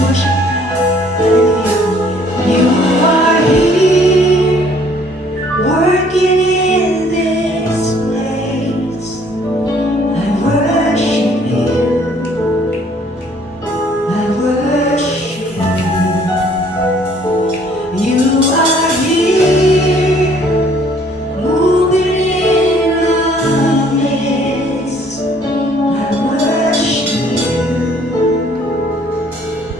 worship God. You are here, working in this place. I worship you. I worship you. You are here, moving in our midst. I worship you.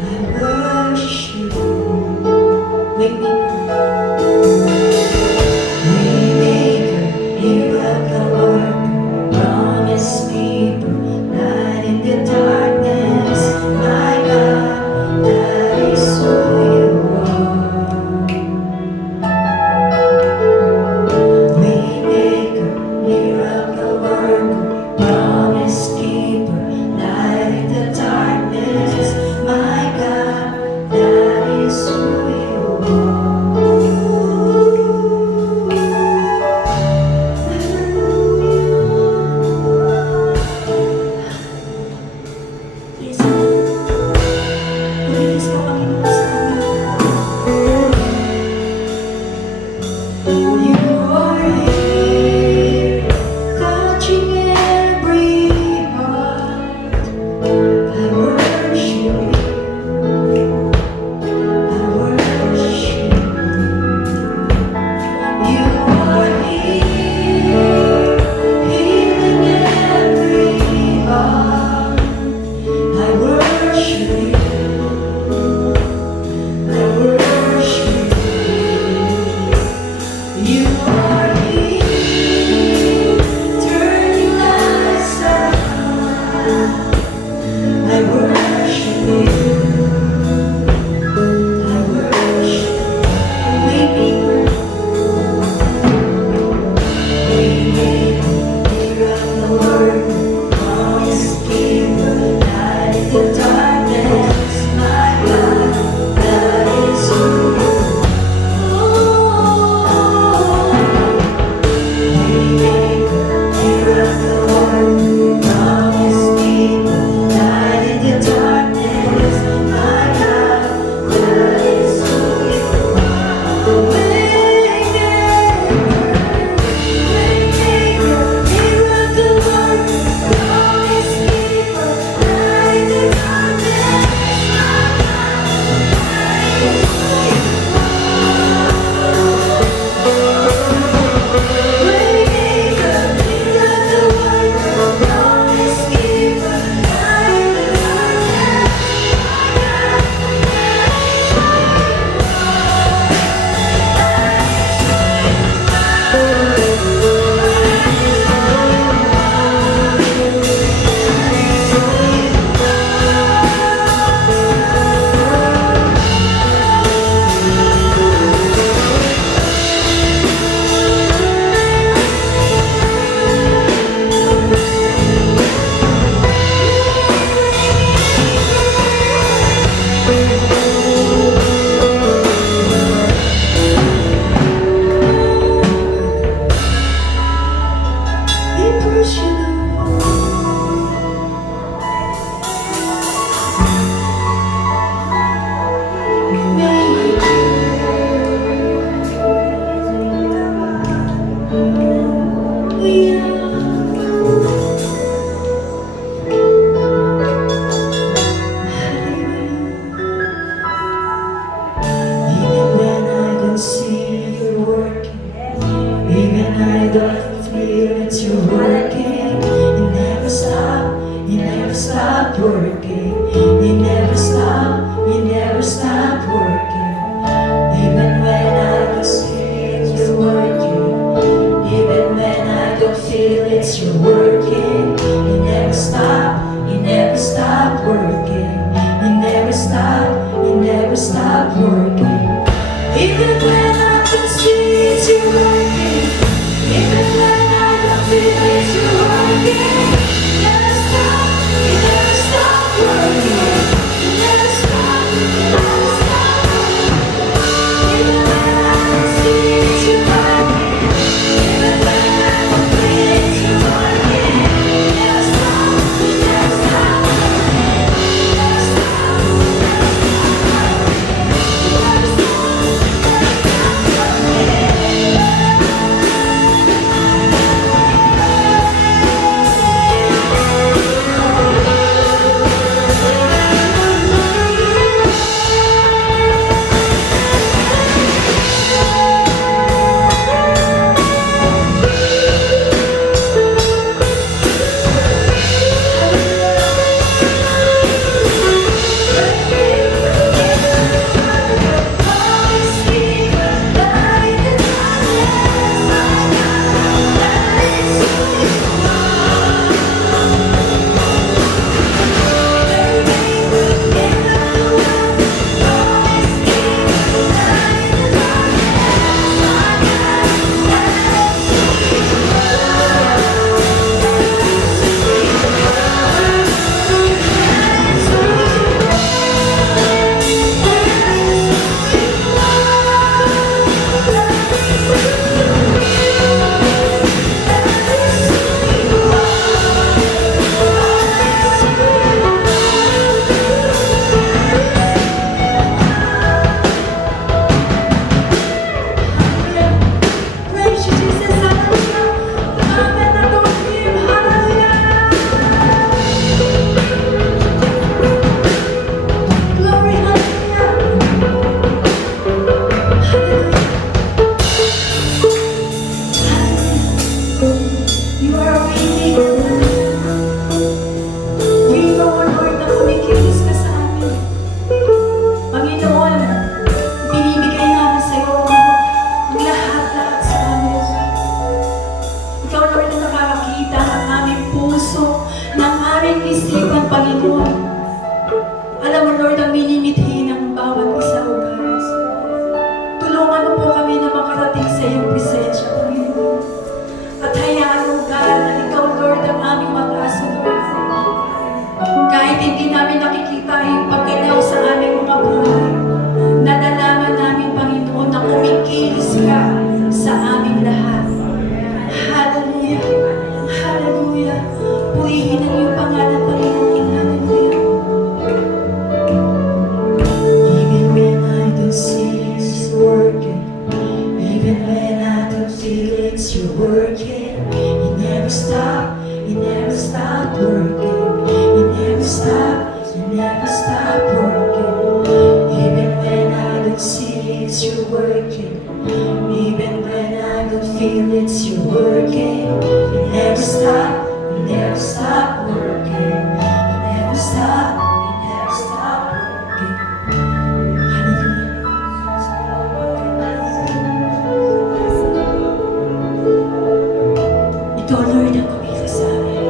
I worship you. Waymaker, miracle worker, promise keeper, light in the darkness. My God, that is who you are. Waymaker, miracle worker, promise keeper, light in the darkness. My God, that is who you are. Please, Panginoon, sa amin. You are here, touching every heart. I worship you. I worship you. You are here, healing every heart. I worship you. I worship you. You are here, turning lives around. I worship you. I worship you. Waymaker, miracle worker, promise keeper, light in the darkness. My God, that is who you are. Waymaker, miracle worker, promise keeper, light in the darkness. My God, that is who you are. Waymaker, miracle worker, promise keeper, light in the darkness. My God, that is who you are. Waymaker, miracle worker, promise keeper, light in the darkness. Even when I don't see you working, even I don't feel that you're working, you never stop working, you never stop working. Even when I don't see it, you're working, even when I don't feel it, you're working, you never stop working, you never stop working. Even when I don't see it, you're working. Even when I don't feel it, you're working. You never stop working. You never stop working. Even when I don't see it, you're working. Even when I don't feel it, you're working. You never stop working. You never stop working. Alam mo, Lord, ang minimithi ng bawat isa, O God. Tulungan mo po kami na makarating sa iyong presensya, Panginoon. At hayaan mo, God, na ikaw, Lord, ang aming mag-asa, Lord. Kahit hindi namin nakikita yung pagkinaw sa aming mga buhay, nalalaman namin, Panginoon, na kumikilos ka sa aming lahat. Hallelujah! Hallelujah! Purihin ang iyong pangalan, Panginoon. Hallelujah! Even when I don't see it's working, even when I don't feel it's you working, you never stop working. You never stop working. Even when I don't see it's you working, even when I don't feel it's you working. You never stop working. You never stop working. Hallelujah. Ito, Lord, ang kumilos sa amin.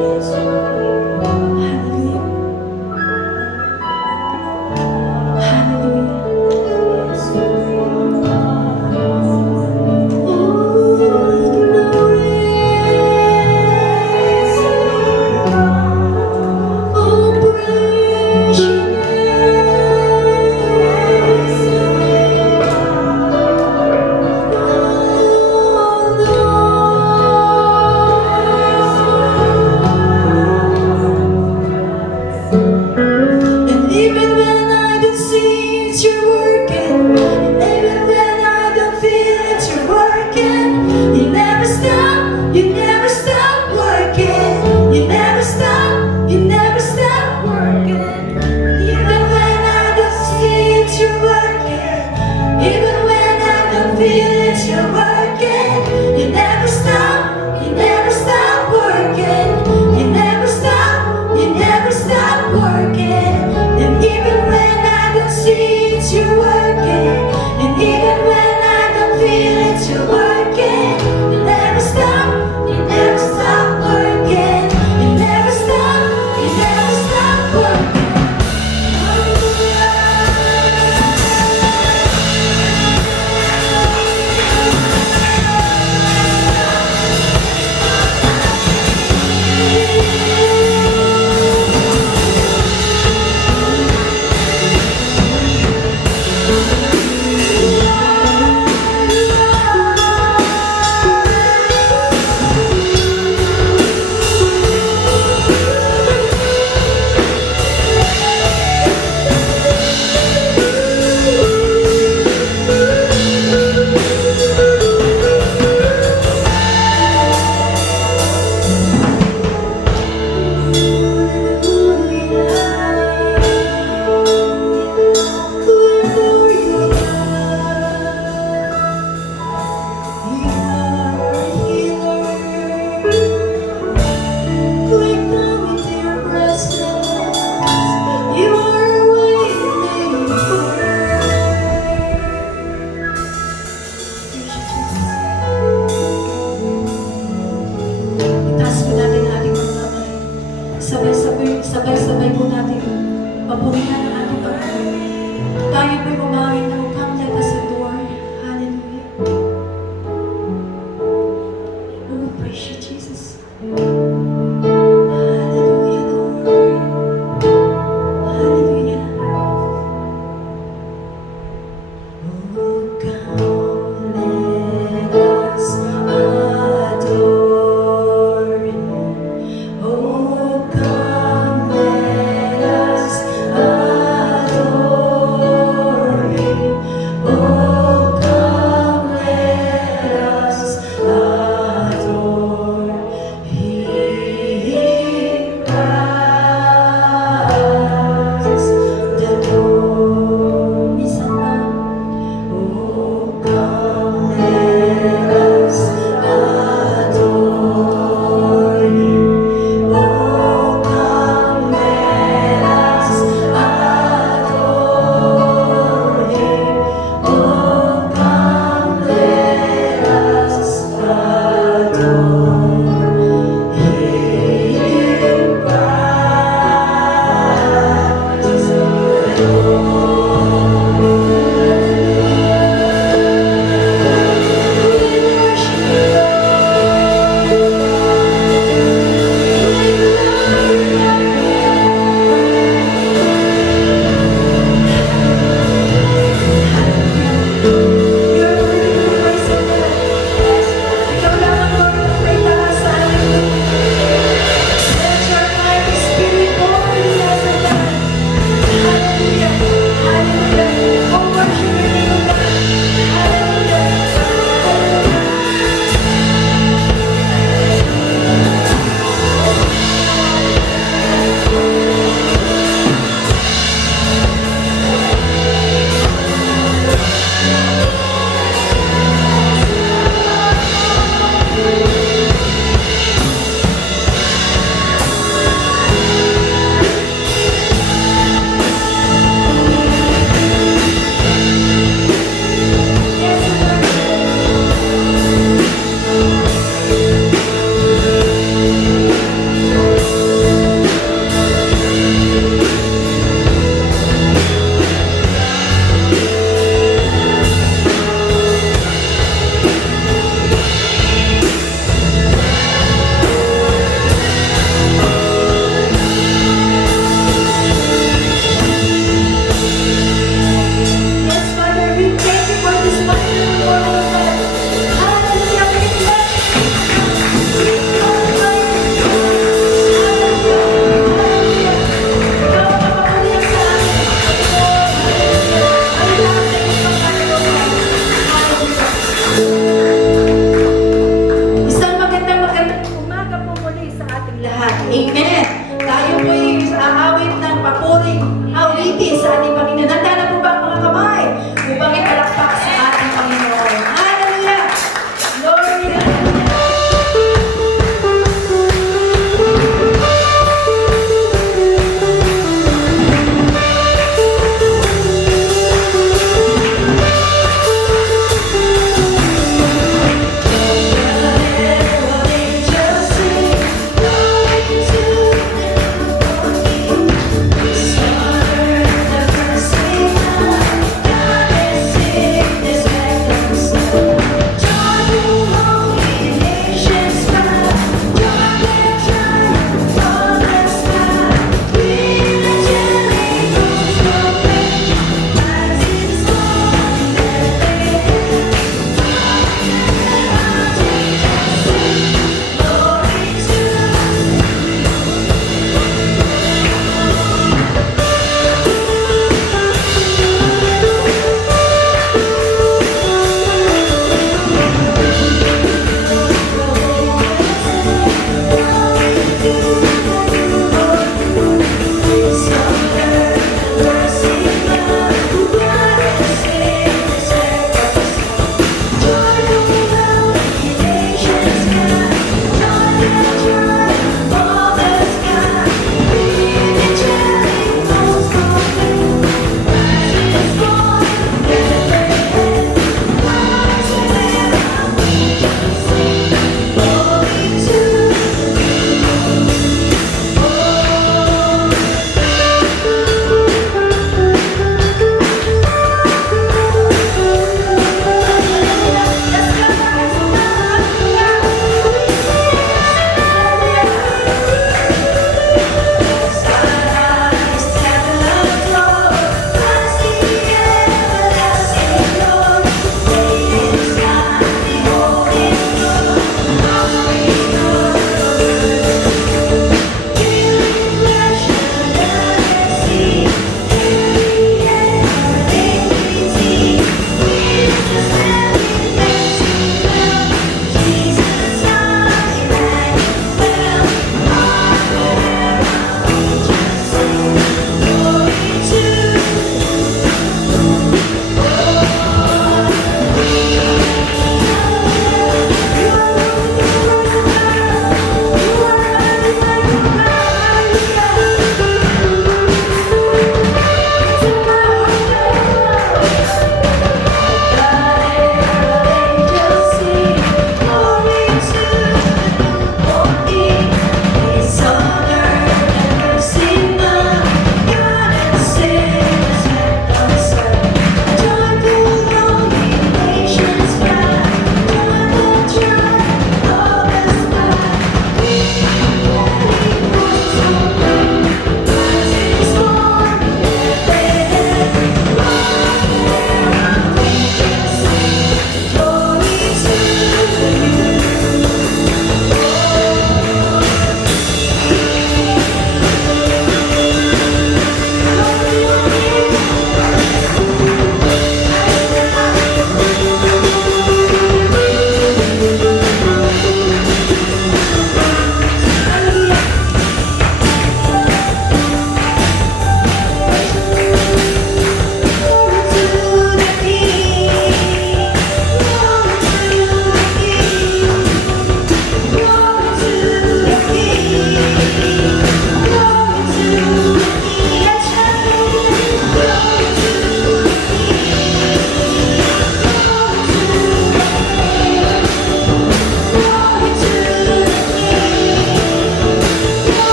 Sabay-sabay po natin papurihan ang ating Panginoon. Tayo po'y umawit na Come let us adore. Hallelujah. Oh, praise you, Jesus. Hallelujah, Lord. Hallelujah. Oh, come let us adore Him. Oh, come let us adore Him.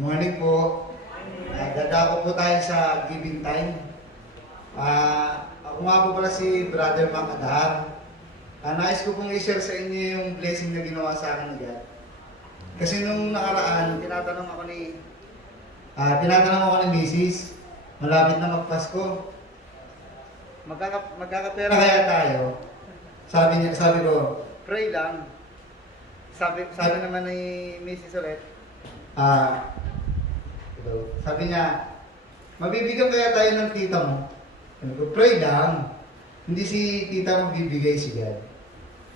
Good morning po. Dadako po tayo sa giving time. Ako nga po pala si Brother Mac Adahar. Nais ko pong i-share sa inyo yung blessing na ginawa sa akin ni God. Kasi nung nakaraan, tinatanong ako ni Mrs. Malapit na magpasko. Magkakapera kaya tayo? Sabi ko, pray lang. Sabi naman ni Mrs. ulit, sabi niya, mabibigyan kaya tayo ng tita mo? Sabi ko, pray lang. Hindi si tita mo bibigay, si God.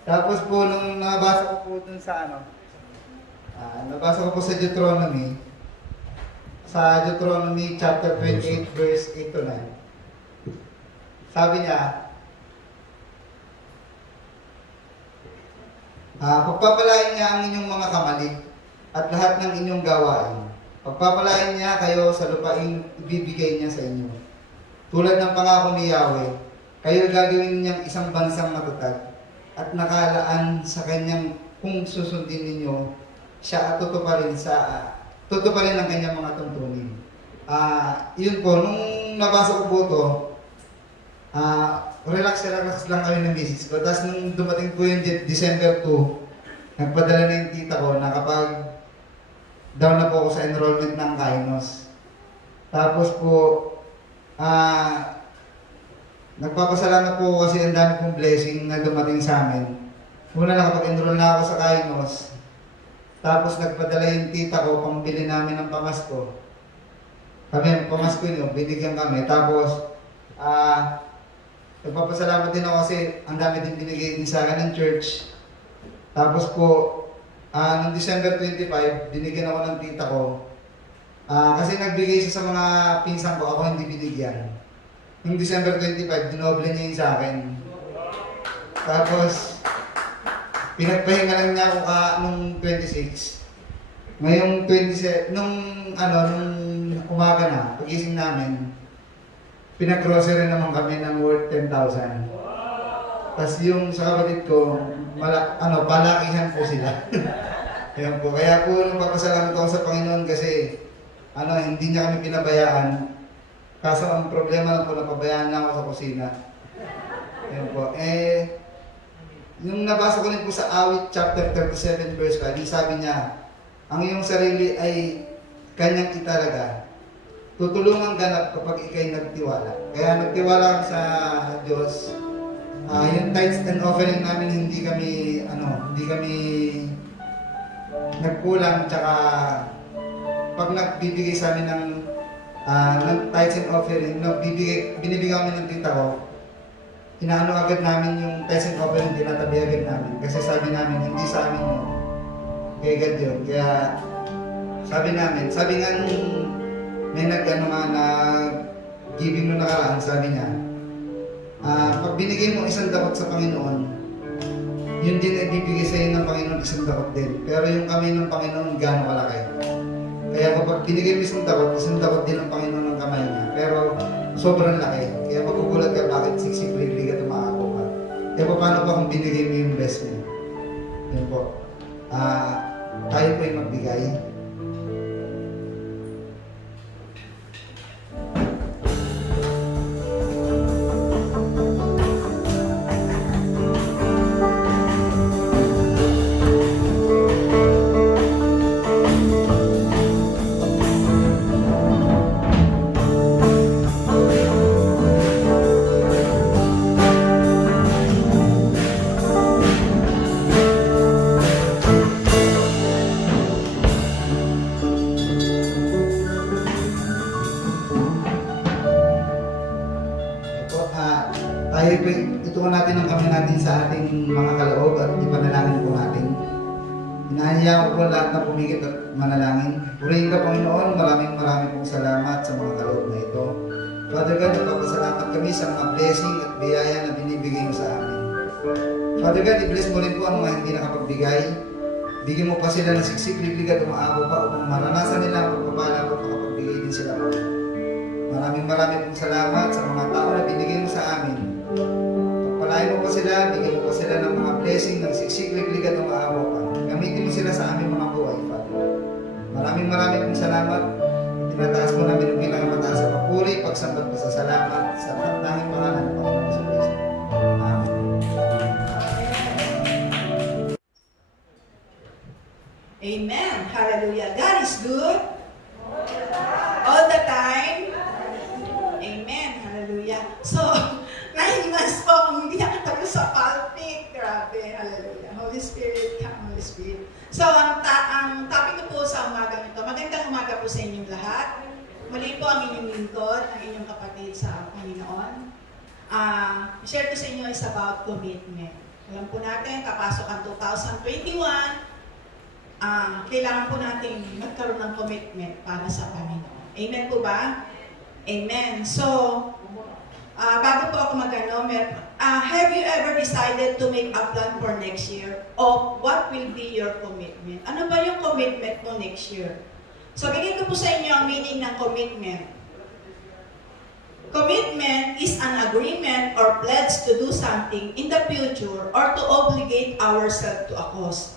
Tapos po, nung nabasa ko po dun sa nabasa ko po sa Deuteronomy chapter 28, verse 8 to 9. Sabi niya, pagpapalain niya ang inyong mga kamali at lahat ng inyong gawain. Pagpapalain niya kayo sa lupaing ibibigay niya sa inyo. Tulad ng pangako ni Yahweh, kayo gagawin niyang isang bansang matatag at nakalaan sa kanyang kung susundin ninyo siya at tutuparin ang kanyang mga tuntunin. Yun po, nung nabasa ko po ito, relax lang kami ng misis ko. Tapos nung dumating po yung December 2, nagpadala na yung tita ko na kapag down na po ako sa enrollment ng Kainos. Tapos po, nagpapasalamat po kasi ang dami pong blessing na dumating sa amin. Una nakapag-enroll na ako sa Kainos. Tapos nagpadala yung tita ko, pambili namin ng pamasko. Kami, pamasko nyo, binigyan kami. Tapos, nagpapasalamat din ako kasi ang dami din binigay din sa akin ng church. Tapos po, noong December 25, binigyan ako ng tita ko. Kasi nagbigay siya sa mga pinsan ko, ako hindi binigyan. Noong December 25, dinoble niya yun sa akin. Tapos, pinagpahinga lang niya ako nung 26. Ngayong 27, nung umaga na, pagising namin, pinag-grocery naman kami ng worth 10,000. Tapos yung sa kapatid ko, palakihan po sila. Ayan po. Kaya po, nagpapasalamat ako sa Panginoon kasi hindi niya kami pinabayaan. Kaso ang problema lang po, napabayaan na ako sa kusina. Ayan po. Yung nabasa ko rin po sa Awit chapter 37 verse 5, sabi niya, ang iyong sarili ay kanyang italaga. Tutulungan ganap kapag ikay nagtiwala. Kaya nagtiwala kami sa Diyos. Yung tithes and offering namin hindi kami nagkulang, tsaka pag nagbibigay sa amin ng tithes and offering, binibigyan kami ng tita ko, inaano agad namin yung testing offering, tinatabi agad namin. Kasi sabi namin, hindi sa amin yun. Kaya agad yun. Kaya sabi nga nung may giving nung nakaraan, sabi niya, pag binigay mo isang dakot sa Panginoon, yun din ay bibigay sa iyo ng Panginoon isang dakot din. Pero yung kamay ng Panginoon, gaano kalaki. Kaya kapag binigay mo isang dakot din ng Panginoon ng kamay niya. Pero sobrang laki. Kaya magugulat ka bakit siksik-liglig at umaako ka. Kaya paano pa kung binigay mo yung best mo? Yun po. Tayo po yung magbigay. Tayo po, ituon natin ang kamay natin sa ating mga kaloob at ipanalangin po natin. Inaaniya ko po lahat na pumikit at manalangin. Purihin ka, Panginoon, maraming pong salamat sa mga kaloob na ito. Father God, nagpapasalamat kami sa mga blessing at biyaya na binibigay mo sa amin. Father God, i-bless mo rin po ang mga hindi nakapagbigay. Bigyan mo pa sila ng siksik-liglig at umaako pa upang maranasan nila ang pagpapala at makapagbigay din sila po. Maraming pong salamat sa mga tao na binigay mo sa amin. Pagpalain mo pa sila, bigyan mo pa sila ng mga blessing, ng siksik-liglig at umaako pa. Gamitin mo sila sa aming mga buhay, Father. Maraming pong salamat. Tinataas mo namin ang pinakamataas sa papuri, pagsambat pa sa salamat, sa tanging pangalan ng Panginoon sa Kristo. Amen. Amen. Hallelujah. God is good. All the time. Amen. Hallelujah. So, 9 months po kung hindi nakatayo sa pulpit. Grabe. Hallelujah. Holy Spirit, come Holy Spirit. So, ang topic ko po sa umaga nito, magandang umaga po sa inyong lahat. Muli po ang inyong lingkod, ang inyong kapatid sa Panginoon. Share ko sa inyo is about commitment. Alam po natin, kapasok ang 2021, kailangan po natin magkaroon ng commitment para sa Panginoon. Amen po ba? Amen. So, bago po ako have you ever decided to make a plan for next year of what will be your commitment? Ano ba yung commitment mo next year? So, bigyan ko po sa inyo ang meaning ng commitment. Commitment is an agreement or pledge to do something in the future or to obligate ourselves to a cause.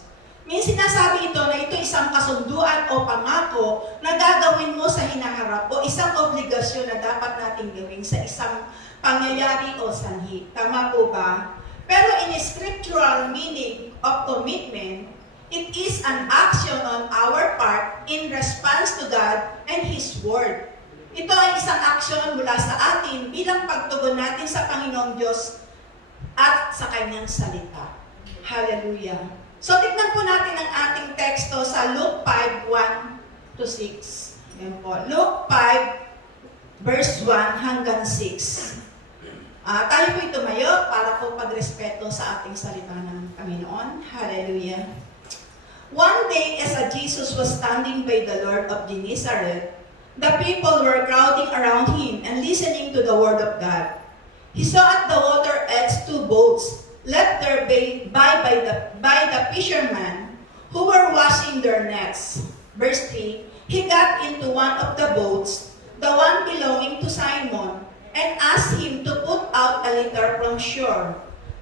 May sinasabi ito na ito isang kasunduan o pangako na gagawin mo sa hinaharap o isang obligasyon na dapat nating gawin sa isang pangyayari o sanhi. Tama po ba? Pero in a scriptural meaning of commitment, it is an action on our part in response to God and His Word. Ito ay isang action mula sa atin bilang pagtugon natin sa Panginoong Diyos at sa Kanyang salita. Hallelujah. So, tignan po natin ang ating teksto sa Luke 5, 1-6. Yan po. Luke 5, verse 1 hanggang 6. Tayo po tumayo para po pagrespeto sa ating salita ng Panginoon. Hallelujah. One day, as Jesus was standing by the Lord of Gennesaret, the people were crowding around him and listening to the word of God. He saw at the water edge 2 boats, left there by the fishermen who were washing their nets. Verse 3, he got into one of the boats, the one belonging to Simon, and asked him to put out a little from shore.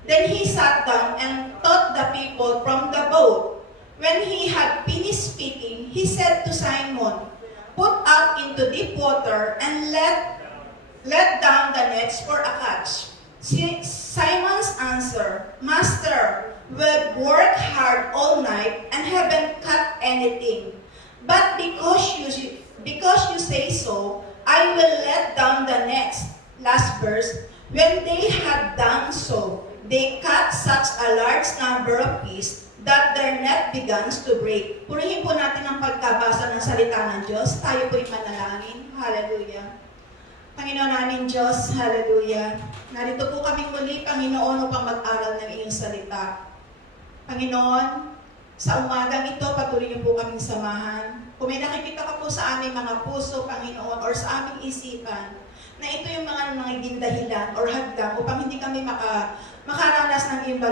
Then he sat down and taught the people from the boat. When he had finished speaking, he said to Simon, "Put out into deep water and let down the nets for a catch." Simon's answer, "Master, we've worked hard all night and haven't caught anything. But because you say so, I will let down the nets." Last verse, when they had done so, they caught such a large number of fish that their net begins to break. Purihin po natin ang pagkabasa ng salita ng Diyos. Tayo po'y manalangin. Hallelujah. Panginoon namin Diyos, hallelujah. Narito po kami muli, Panginoon, upang mag-aral ng iyong salita. Panginoon, sa umagang ito, patuloy niyo po kaming samahan. Kung may nakikita ka po sa aming mga puso, Panginoon, or sa aming isipan, na ito yung mga naging dahilan or hadlang upang hindi kami makaranas ng iyong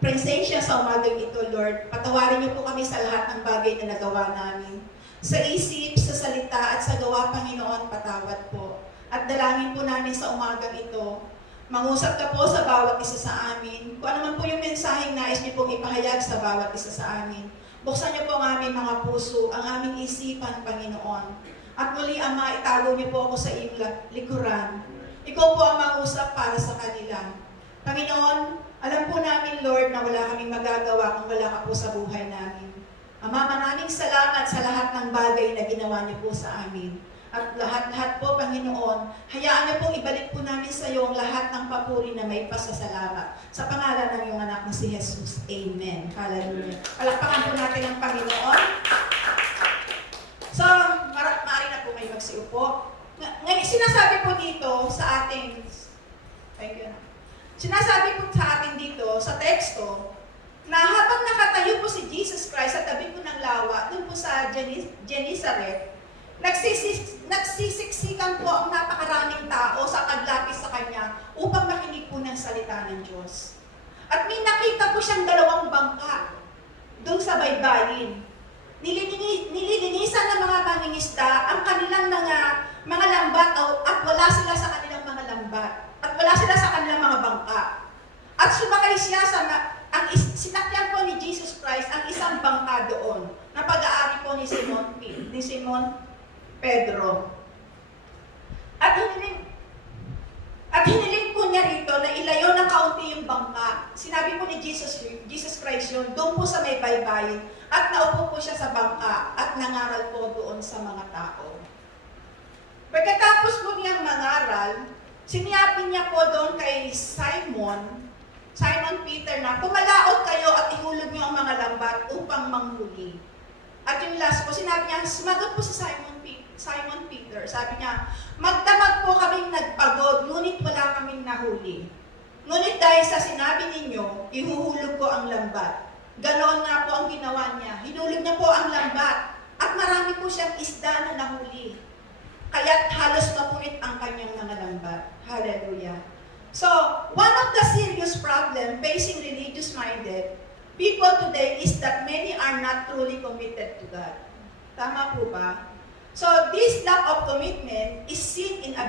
presensya sa umagang ito, Lord. Patawarin niyo po kami sa lahat ng bagay na nagawa namin. Sa isip, sa salita, at sa gawa, Panginoon, patawad po. At dalangin po namin sa umagang ito, mangusap ka po sa bawat isa sa amin. Kung ano man po yung mensaheng nais niyo pong ipahayag sa bawat isa sa amin. Buksan niyo po ang aming mga puso, ang aming isipan, Panginoon. At muli, Ama, itago niyo po ako sa iyong likuran. Ikaw po ang mangusap para sa kanila. Panginoon, alam po namin, Lord, na wala kaming magagawa kung wala ka po sa buhay namin. Ama, maraming salamat sa lahat ng bagay na ginawa niyo po sa amin. At lahat-lahat po, Panginoon, hayaan niyo pong ibalik po namin sa iyo ang lahat ng papuri na may pasasalamat. Sa pangalan ng iyong anak na si Jesus. Amen. Hallelujah. Palakpakan po natin ang Panginoon. So, maaari na po kayo magsiupo. Ngayon, sinasabi po dito sa ating, thank you. Sinasabi po sa atin dito, sa teksto, na habang nakatayo po si Jesus Christ sa tabi po ng lawa, dun po sa Gennesaret, nagsisiksikan po ang napakaraming tao sa paglapis sa Kanya upang makinig po ng salita ng Diyos. At may nakita po siyang dalawang bangka doon sa baybayin. Nililinisan ng mga mangingisda ang kanilang mga lambat at wala sila sa kanilang mga lambat. At wala sila sa kanilang mga bangka. At sumakay siya sinakyan po ni Jesus Christ ang isang bangka doon na pag-aari po ni Simon Pedro. At hiniling po niya rito na ilayo ng kaunti yung bangka. Sinabi po ni Jesus Christ yun, doon po sa may baybayin. At naupo po siya sa bangka at nangaral po doon sa mga tao. Pagkatapos po niyang mangaral, sinabi niya po doon kay Simon Peter na, pumalaot kayo at ihulog niyo ang mga lambat upang manghuli. At yung last po, sinabi niya, sumagot po si Simon Peter. Sabi niya, magdamag po kaming nagpagod, ngunit wala kaming nahuli. Ngunit dahil sa sinabi ninyo, ihuhulog ko ang lambat. Ganoon nga po ang ginawa niya. Hinulog niya po ang lambat. At marami po siyang isda na nahuli. Kaya't halos mapunit ang kanyang mga lambat. Hallelujah. So, one of the serious problem facing religious-minded people today is that many are not truly committed to God. Tama po ba? So, this lack of commitment is seen in a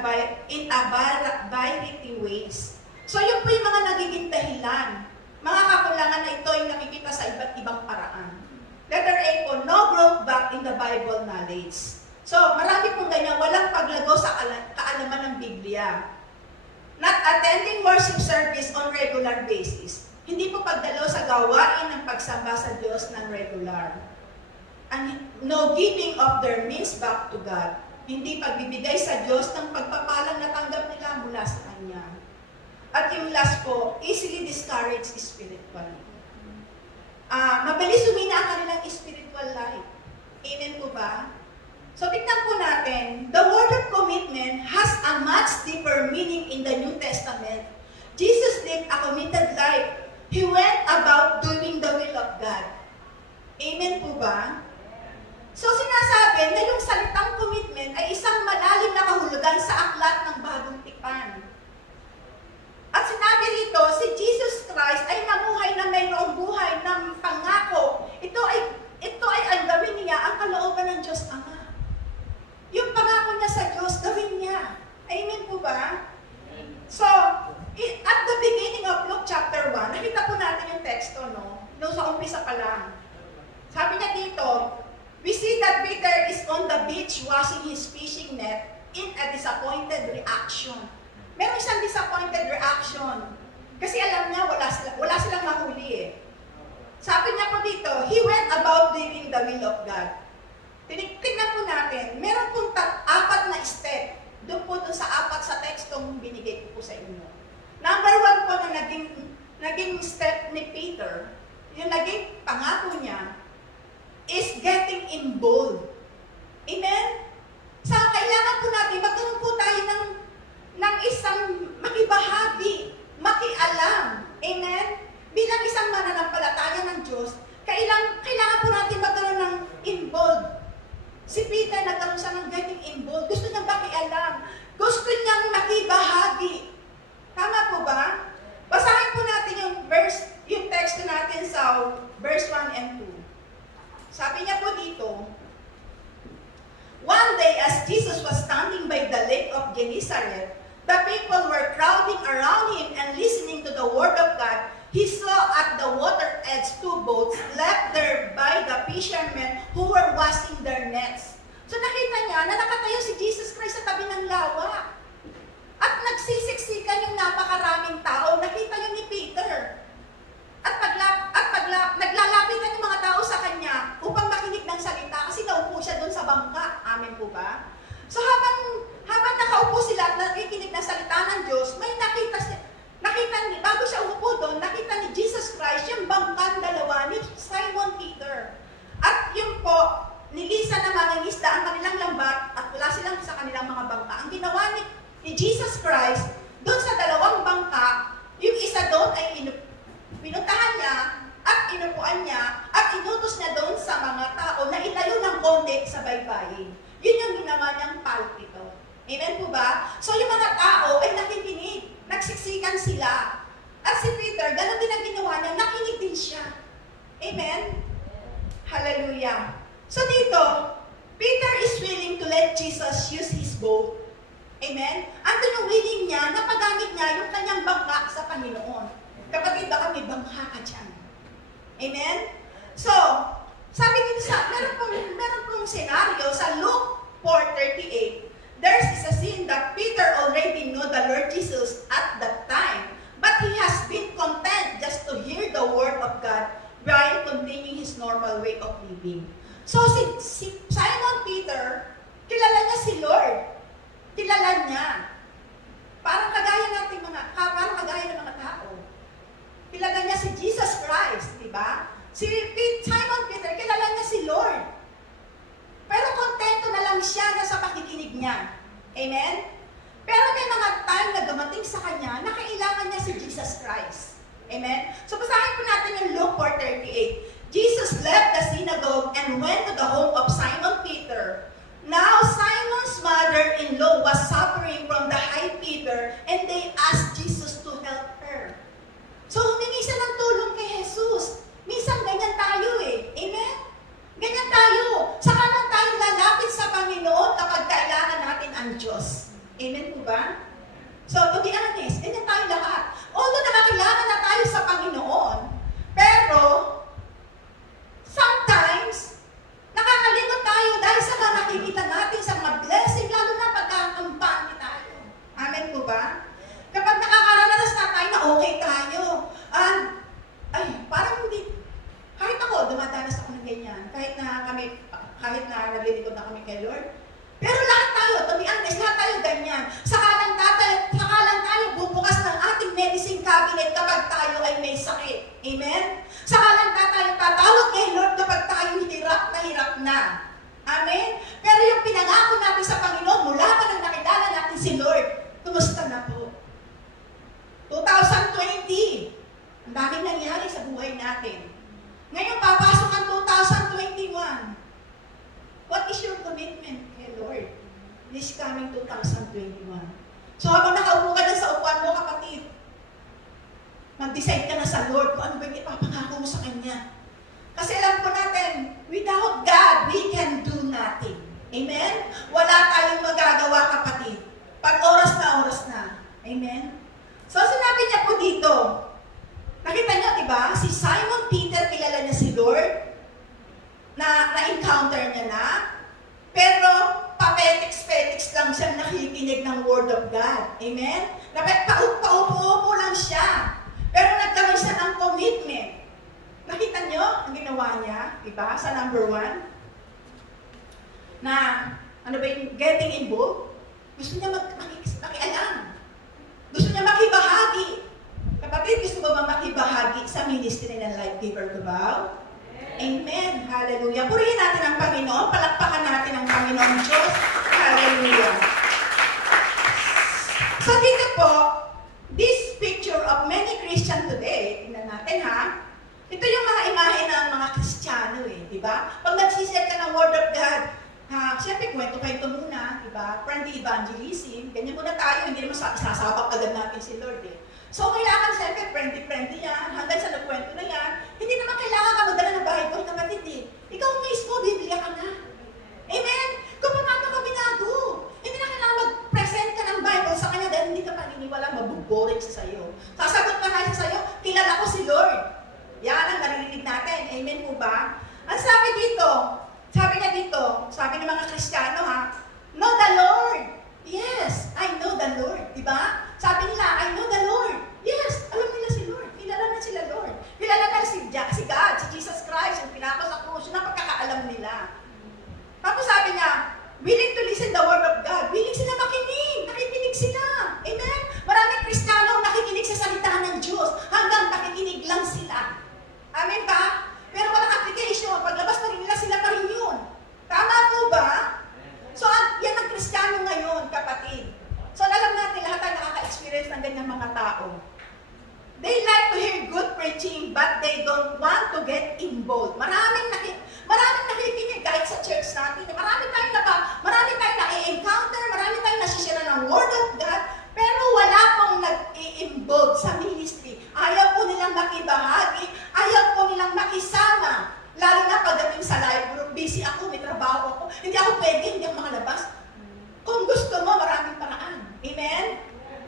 variety ways. So, yun po yung mga nagiging dahilan. Mga kakulangan na ito yung nakikita sa iba't ibang paraan. Letter A po, no growth back in the Bible knowledge. So, marami pong ganyan, walang paglago sa kaalaman ng Biblia. Not attending worship service on regular basis. Hindi po pagdalo sa gawain ng pagsamba sa Diyos ng regular. And no giving of their means back to God. Hindi pagbibigay sa Diyos ng pagpapalang natanggap nila mula sa Kanya. At yung last po, easily discouraged spiritually. Mabilis humina ang kanilang spiritual life. Amen po ba? So, tignan po natin, the word of commitment has a much deeper meaning in the New Testament. Jesus lived a committed life. He went about doing the will of God. Amen po ba? So, sinasabi na yung salitang commitment ay isang malalim na kahulugan sa aklat ng Bagong Tipan. At sinabi rito, si Jesus Christ ay namuhay na mayroong buhay ng pangako. Ito ay ang gawin niya, ang kalooban ng Diyos Ama. Yung pangako niya sa Diyos, gawin niya. Amen po ba? So, at the beginning of Luke chapter 1, nakita po natin yung teksto, no? No, sa umpisa pa lang. Sabi niya dito, we see that Peter is on the beach washing his fishing net in a disappointed reaction. Meron isang disappointed reaction. Kasi alam niya, wala silang mahuli eh. Sabi niya po dito, he went about doing the will of God. Tingnan po natin, meron pong apat na step. Doon po sa apat sa tekstong binigay ko po sa inyo. Number 1 po na naging step ni Peter, yung naging pangako niya, is getting involved. Amen? Sa kailangan po natin, magkaroon po tayo ng Sabi niya po dito, one day as Jesus was standing by the lake of Gennesaret, the people were crowding around him and listening to the word of God. He saw at the water edge 2 boats left there by the fishermen who were washing their nets. So nakita niya na nakatayo si Jesus Christ sa tabi ng lawa. At nagsisiksikan yung napakaraming tao. Nakita niyo ni Peter. At naglalapitan yung mga tao sa kanya upang makinig ng salita kasi naupo siya doon sa bangka. Amen po ba? So habang nakaupo sila at nakikinig ng salita ng Diyos, may bago siya umupo doon, nakita ni Jesus Christ yung bangkang dalawa ni Simon Peter. At yun po, nilisa na mga isda ang kanilang lambat at wala silang sa kanilang mga bangka. Ang ginawa ni Jesus Christ, doon sa dalawang bangka, yung isa doon ay pinuntahan niya at inupuan niya at inutos niya doon sa mga tao na ilayo ng konti sa baybayin. Yun yung ginawa niyang palpito. Amen po ba? So yung mga tao ay nakikinig, nagsiksikan sila. At si Peter, gano'n din ang ginawa niya, nakinig din siya. Amen? Hallelujah. So dito, Peter is willing to let Jesus use his boat. Amen? Andun yung willing niya na paggamit niya yung kanyang bangka sa Panginoon. Kapatid, baka may bangka ka dyan. Amen? So, sabi dito meron pong senaryo sa Luke 4:38. There is a scene that Peter already knew the Lord Jesus at that time, but he has been content just to hear the word of God while continuing his normal way of living. So si Simon Peter, kilala niya si Lord. Kilala niya. Parang kagaya ng mga tao. Kilala niya si Jesus Christ, di ba? Si Simon Peter, kilala niya si Lord. Pero kontento na lang siya na sa pakikinig niya. Amen? Pero may mga time na dumating sa kanya na kailangan niya si Jesus Christ. Amen? So basahin po natin yung Luke 4:38. Jesus left the synagogue and went to the home of Simon Peter. Now Simon's mother-in-law was suffering from the high fever and they asked Jesus to help her. So humingi siya ng tulong kay Jesus. Minsan ganyan tayo eh. Amen? Ganyan tayo. Saka lang tayo lalapit sa Panginoon kapag kailangan natin ang Diyos. Amen po ba? So, to be honest, ganyan tayo lahat. Although nakakailangan na tayo sa Panginoon, pero sometimes, nakakalimot tayo dahil sa mga nakikita natin sa mga blessing, lalo na pagkakampanya tayo. Amen po ba? Kapag nakakaranas na tayo na okay tayo, parang hindi, kahit ako, dumadanas ako ng ganyan, kahit na naglilingkod na kami kay Lord, pero lahat tayo, to be honest, lahat tayo ganyan. Saka lang tayo bubukas ng ating medicine cabinet kapag tayo ay may sakit. Amen? Saka lang tayo tatawag kay Lord kapag tayo hirap na. Amen? Pero yung pinangako natin sa Panginoon, mula pa nang nakilala natin si Lord, kumusta na po? 2020, ang daming nangyari sa buhay natin. Ngayon, papasok ang 2021. What is your commitment kay Lord this coming 2021? So habang nakaupo ka na sa upuan mo, kapatid, mag-decide ka na sa Lord kung ano ba yung ipapangako mo sa Kanya. Kasi alam po natin, without God, we can do nothing. Amen? Wala tayong magagawa, kapatid. Pag oras na. Amen? So sinabi niya po dito, nakita niyo, di ba? Si Simon Peter, kilala niya si Lord, na-encounter niya na, pero papetiks-petiks lang siya nakikinig ng Word of God. Amen? Paupo-upo lang siya. Pero nagkaroon siya ng commitment. Nakita niyo ang ginawa niya, di ba? Sa number 1, na, ano ba yung getting involved? Gusto niya makialam. Gusto niya makibahagi. Kapatid, gusto mo ba makibahagi sa ministry ng Life Giver Cubao? Amen. Hallelujah. Purihin natin ang Panginoon. Palakpakan natin ang Panginoon Diyos. Hallelujah. So dito po, this picture of many Christians today, tingnan natin ha, ito yung mga imahe ng mga Kristiyano eh, di ba? Pag nagsishare ka ng Word of God, siyempre kwento-kwento muna, di ba? Friendly evangelism, ganyan muna tayo, hindi naman sasabak agad natin si Lord eh. So, kailangan siyempre, friendly yan, hanggang sa nagkwento na yan, hindi naman kailangan ka magdala ng Bible, kapatid eh. Ikaw may Ang sabi niya dito, sabi ng mga Kristiyano ha, know the Lord. Yes, I know the Lord. Diba? Sabi nila, I know the Lord. Yes, alam nila si Lord. Kilala na sila Lord. Kilala na si God, si Jesus Christ, yung pinako sa krus, yun ang pagkakaalam nila. Tapos sabi niya, willing to listen the word of God. Willing sila makinig. Nakikinig sila. Amen? Maraming Kristiyano ang nakikinig sa salita ng Diyos hanggang nakikinig lang sila. Amen ba? Pero walang application. Paglabas pa rin nila, sila pa rin yun. Tama po ba? So, yan ang Kristiyano ngayon, kapatid. So, alam natin, lahat tayo nakaka-experience ng ganyang mga tao. They like to hear good preaching, but they don't want to get involved. Maraming nakikinig kahit sa church natin. Marami tayong na-encounter, marami tayong nasisira ng Word of God, pero wala pong nag-i-involve sa ministry. Ayaw po nilang makibahagi, ayaw po nilang makisama. Lalo na pagdating sa live group, busy ako, may trabaho ako, hindi ako pwede, hindi ako makalabas. Kung gusto mo, maraming paraan. Amen?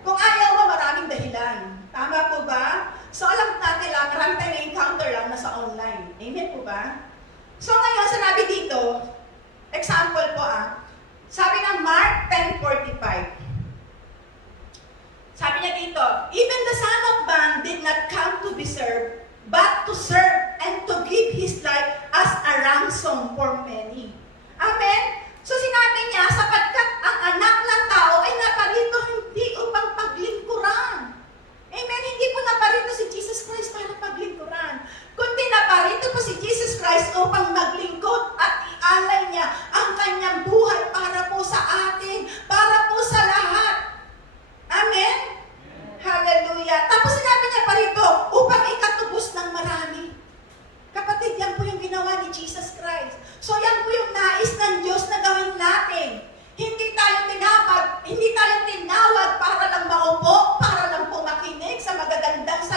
Kung ayaw mo, maraming dahilan. Tama po ba? So alam natin lang, marami tayong na-encounter lang na sa online. Amen po ba? So ngayon, sinabi dito, example po sabi ng Mark 10:45. Sabi niya dito, even the Son of Man did not come to be served, but to serve and to give His life as a ransom for many. Amen? So sinabi niya, sapagkat ang anak ng tao ay naparito hindi upang paglingkuran. Amen? Hindi po naparito si Jesus Christ para paglingkuran, kundi naparito po si Jesus Christ upang maglingkod at ialay niya ang kanyang buhay para po sa atin, para po sa lahat. Amen? Hallelujah. Tapos sinabi niya pa rito, upang ikatubos ng marami. Kapatid, yan po yung ginawa ni Jesus Christ. So yan po yung nais ng Diyos na gawin natin. Hindi tayo tinawag para lang maupo, para lang po makinig sa magagandang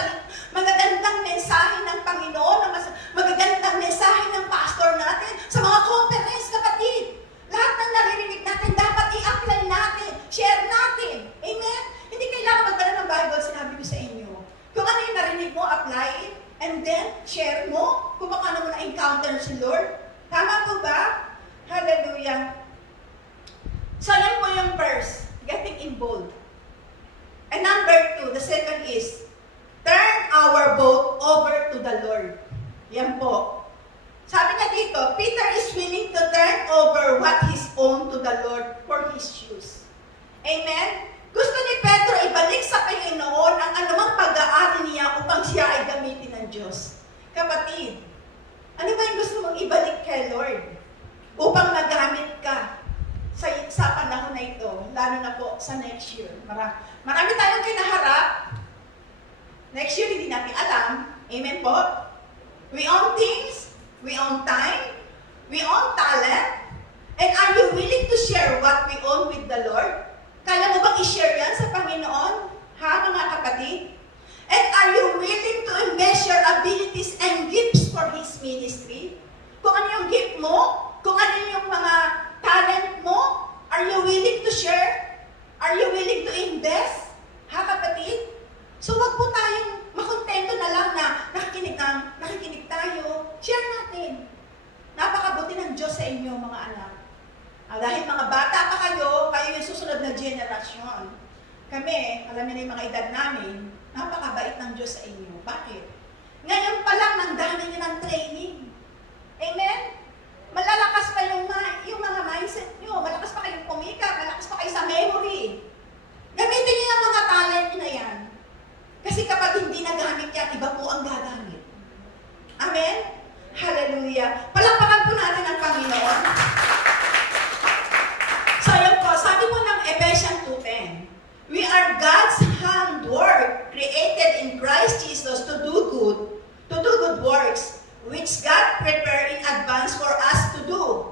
mensahe ng Panginoon, magagandang mensahe ng pastor natin, sa mga conference, kapatid. Lahat ng naririnig natin, dapat i-apply natin, share natin. Amen? Hindi kailangan magdala ng Bible, sinabi ko sa inyo. Kung ano yung narinig mo, apply it, and then share mo kung paano mo na-encounter si Lord. Tama po ba? Hallelujah. So, yan po yung first, getting involved. And number 2, the second is, turn our boat over to the Lord. Yan po. Sabi niya dito, Peter is willing to turn over what he's owned to the Lord for his shoes. Amen? Gusto ni Pedro ibalik sa Panginoon ang anumang pag-aari niya upang siya ay gamitin ng Diyos. Kapatid, ano ba yung gusto mong ibalik kay Lord? Upang magamit ka sa panahon na ito, lalo na po sa next year. Marami tayong kinaharap. Next year, hindi natin alam. Amen po? We own things, we own time, we own talent, and are you willing to share what we own with the Lord? Kaya mo bang i-share yan sa Panginoon? Ha, mga kapatid? And are you willing to invest your abilities and gifts for His ministry? Kung ano yung gift mo, kung ano yung mga talent mo, are you willing to share? Are you willing to invest? Ha, kapatid? So, wag po tayong makontento na lang na nakikinig tayo. Share natin. Napakabuti ng Diyos sa inyo, mga anak. Dahil mga bata pa kayo yung susunod na generasyon. Kami, alam niyo na yung mga edad namin, napakabait ng Diyos sa inyo. Bakit? Ngayon pa lang, nang dami niyo ng training. Amen? Malalakas pa yung mga mindset niyo. Malakas pa kayong kumika. Malakas pa kayo sa memory. Gamitin niyo yung mga talent niyo na yan. Kasi kapag hindi nagamit yan, iba po ang gagamit. Amen? Hallelujah. Palakpakan po natin ang Panginoon. So yun po, sabi po ng Ephesians 2:10, we are God's handwork, created in Christ Jesus to do good works, which God prepared in advance for us to do.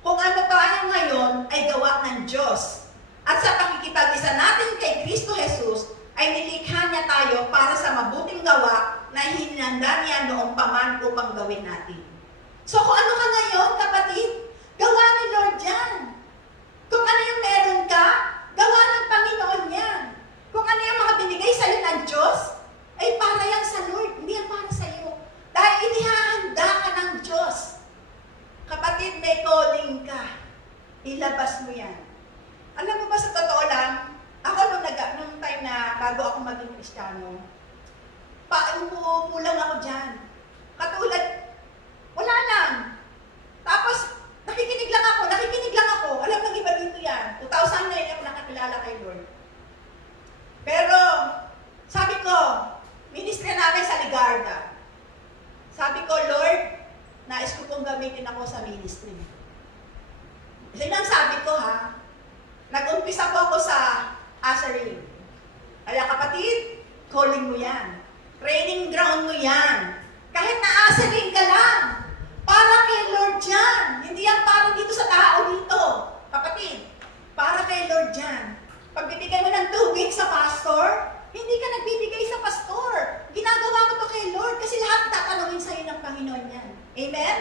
Kung ano tayo ngayon ay gawa ng Diyos. At sa pakikipag-isa natin kay Kristo Jesus, ay nilikha niya tayo para sa mabuting gawa na hinanda niya noong paman upang gawin natin. So kung ano ka ngayon, kapatid, gawa ni Lord yan. Kung ano yung meron ka, gawa ng Panginoon yan. Kung ano yung mga binigay sa'yo ng Diyos, ay para yan sa Lord, hindi yan para sa'yo. Dahil inihahanda ka ng Diyos. Ilabas mo yan. Alam mo ba, sa totoo lang, ako nung time na bago ako maging Kristiyano, paupo lang ako dyan. Katulad, wala lang. Tapos, nakikinig lang ako. Alam ng iba dito yan. 2009 ako nakakilala kay Lord. Pero, sabi ko, ministry namin sa Ligarda. Sabi ko, Lord, nais ko pong gamitin ako sa ministry. Kasi lang sabi ko ha, nag-umpisa po ako sa ushering. Kaya kapatid, calling mo yan. Training ground mo yan. Kahit na-ushering ka lang, para kay Lord yan. Hindi yan para dito sa tao dito. Kapatid, para kay Lord yan. Pagbibigay mo ng tubig sa pastor, hindi ka nagbibigay sa pastor. Ginagawa mo to kay Lord kasi lahat tatanungin sa'yo ng Panginoon yan. Amen?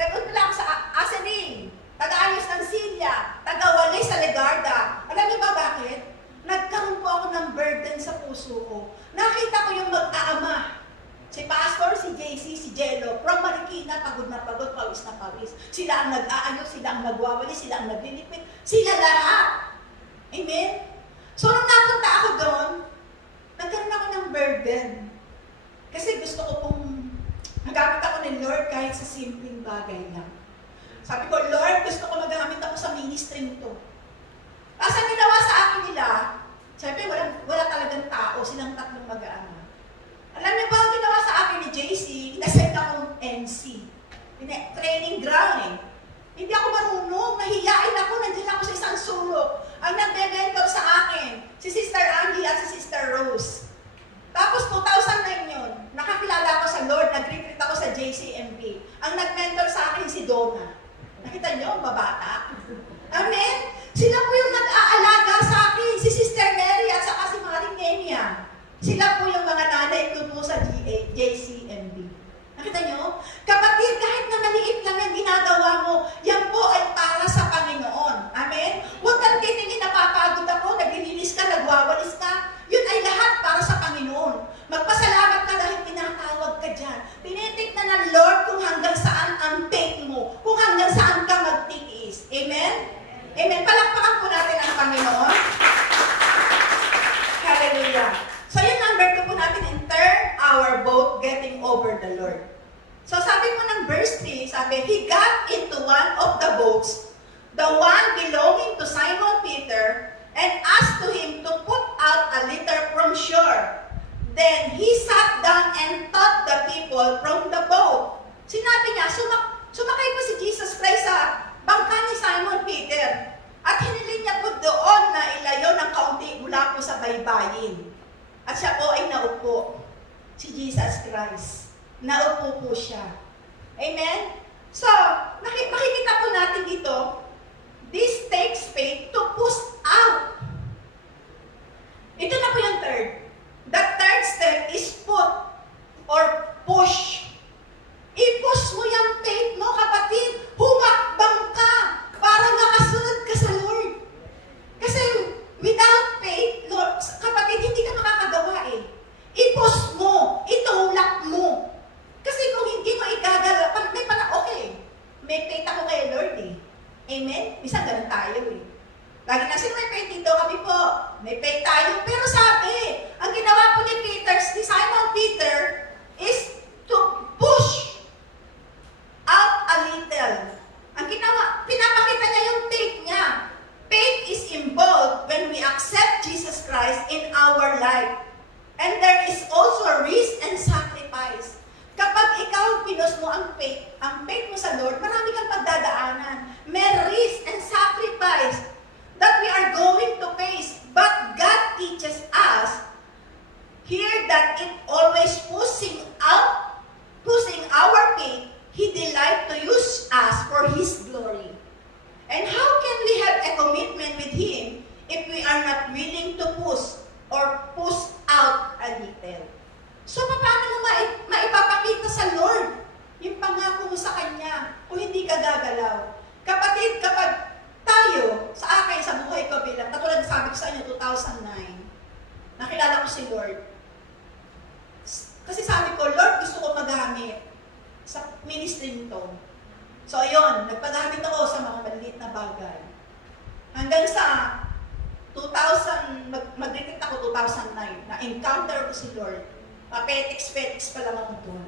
Nag-umpisa ako sa ushering. Taga-ayos ng silya, taga-walay sa Legarda. Alam niyo ba bakit? Nagkaroon po ako ng burden sa puso ko. Nakita ko yung mag-aama. Si Pastor, si JC, si Jello, from Marikina, pagod na pagod, pawis na pawis. Sila ang nag-aayos, sila ang nagwawali, sila ang naglilipit. Sila lahat. Amen? So, nung napunta ako doon, nagkaroon ako ng burden. Kasi gusto ko pong magamit ako ng Lord kahit sa simpleng bagay lang. Sabi ko, Lord, gusto ko magamit ako sa ministry nito. Tapos ang ginawa sa akin nila, siyempre wala talagang tao, silang tatlong mag-aama. Alam niyo ba ang ginawa sa akin ni JC? Inasend akong NC. Training ground eh. Hindi ako marunong, nahiyain ako, nandiyan ako sa isang sulok. Ang nagbe-mentor sa akin, si Sister Angie at si Sister Rose. Tapos 2009 yun, nakakilala ako sa Lord, nag-retreat ako sa JCMB. Ang nag-mentor sa akin si Donna. Nakita niyo, mabata. Amen? Sila po yung nag-aalaga sa akin, si Sister Mary at saka si Maring Nenia. Sila po yung mga nanay ko po sa JCMB. Nakita niyo? Kapatid, kahit na maliit lang yung ginagawa mo, yan po ay para sa Panginoon. Amen? Huwag kang titingin, napapagod ako, naglilinis ka, nagwawalis ka. Yun ay lahat para sa Panginoon. Magpasalamat ka dahil tinatawag ka dyan. Tinitignan ng Lord kung hanggang saan ang faith mo, kung hanggang saan ka magtitiis. Amen? Amen. Palakpakan po natin ang Panginoon. Hallelujah. So yung number 2 po natin, in turn our boat getting over the Lord. So sabi po ng verse 3, sabi, He got into one of the boats, the one belonging to Simon Peter, and asked to him to put out a little from shore. Then he sat down and taught the people from the boat. Sinabi niya, sumakay po si Jesus Christ sa bangka ni Simon Peter. At hiniling niya po doon na ilayo ng kaunti mula po sa baybayin. At siya po ay naupo. Si Jesus Christ. Naupo po siya. Amen? So, makikita po natin dito, this takes faith to push out. Ito na po yung third. The third step is put or push. I-push mo yung faith mo, kapatid. Humakbang ka para makasunod ka sa Lord. Kasi without faith, Lord, kapatid, hindi ka makakagawa eh. I-push mo, itulak mo. Kasi kung hindi mo igagalaw, okay, may faith ako kay Lord eh. Amen? Minsan ganun tayo eh. Lagi na may faith dito, kami po, may faith tayo. Pero sabi, ang ginawa po ni Simon Peter, is to push out a little. Ang ginawa, pinapakita niya yung faith niya. Faith is involved when we accept Jesus Christ in our life. And there is also risk and sacrifice. Kapag ikaw pinos mo ang faith mo sa Lord, marami kang pagdadaanan. May risk and sacrifice that we are going to face. But God teaches us here that it always pushing our faith, He delights to use us for His glory. And how can we have a commitment with Him if we are not willing to push or push out a little? So, paano mo maipapakita sa Lord yung pangako mo sa Kanya kung hindi ka gagalaw? Kapatid, kapag tayo, sa akin, sa buhay ko bilang, katulad sabi ko sa inyo, 2009, nakilala ko si Lord. Kasi sabi ko, Lord, gusto ko magamit sa ministry nito. So ayun, nagpagamit ako sa mga maliliit na bagay. Hanggang sa 2000, mag-retreat ako 2009, na-encounter ko si Lord. Petiks pa lang ako doon.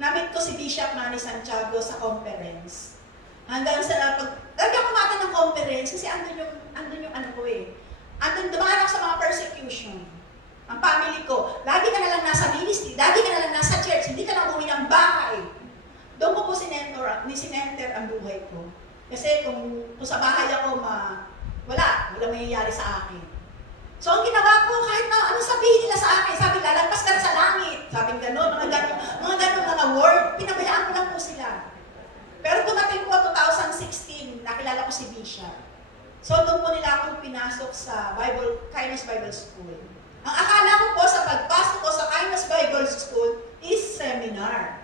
Namit ko si Bishop Manny Santiago sa conference. Hanggang sa lagi ako mata ng conference kasi andun yung ano ko eh. Dumaan ako sa mga persecution. Ang family ko, lagi ka na lang nasa ministry, lagi ka na lang nasa church, hindi ka na umuwi ng bahay. Doon ko po sinenter ang buhay ko. Kasi kung sa bahay ako, wala mangyayari sa akin. So ang ginawa ko, kahit na ano sabihin nila sa akin, sabi, lalagpas ka na sa langit. Sabi gano'n, mga word, pinabayaan ko lang po sila. Pero dumating po 2016, nakilala ko si Bishop. So doon po nila ako pinasok sa Kindness Bible School. Ang akala ko po sa pagpasok ko sa Kindness Bible School is seminar.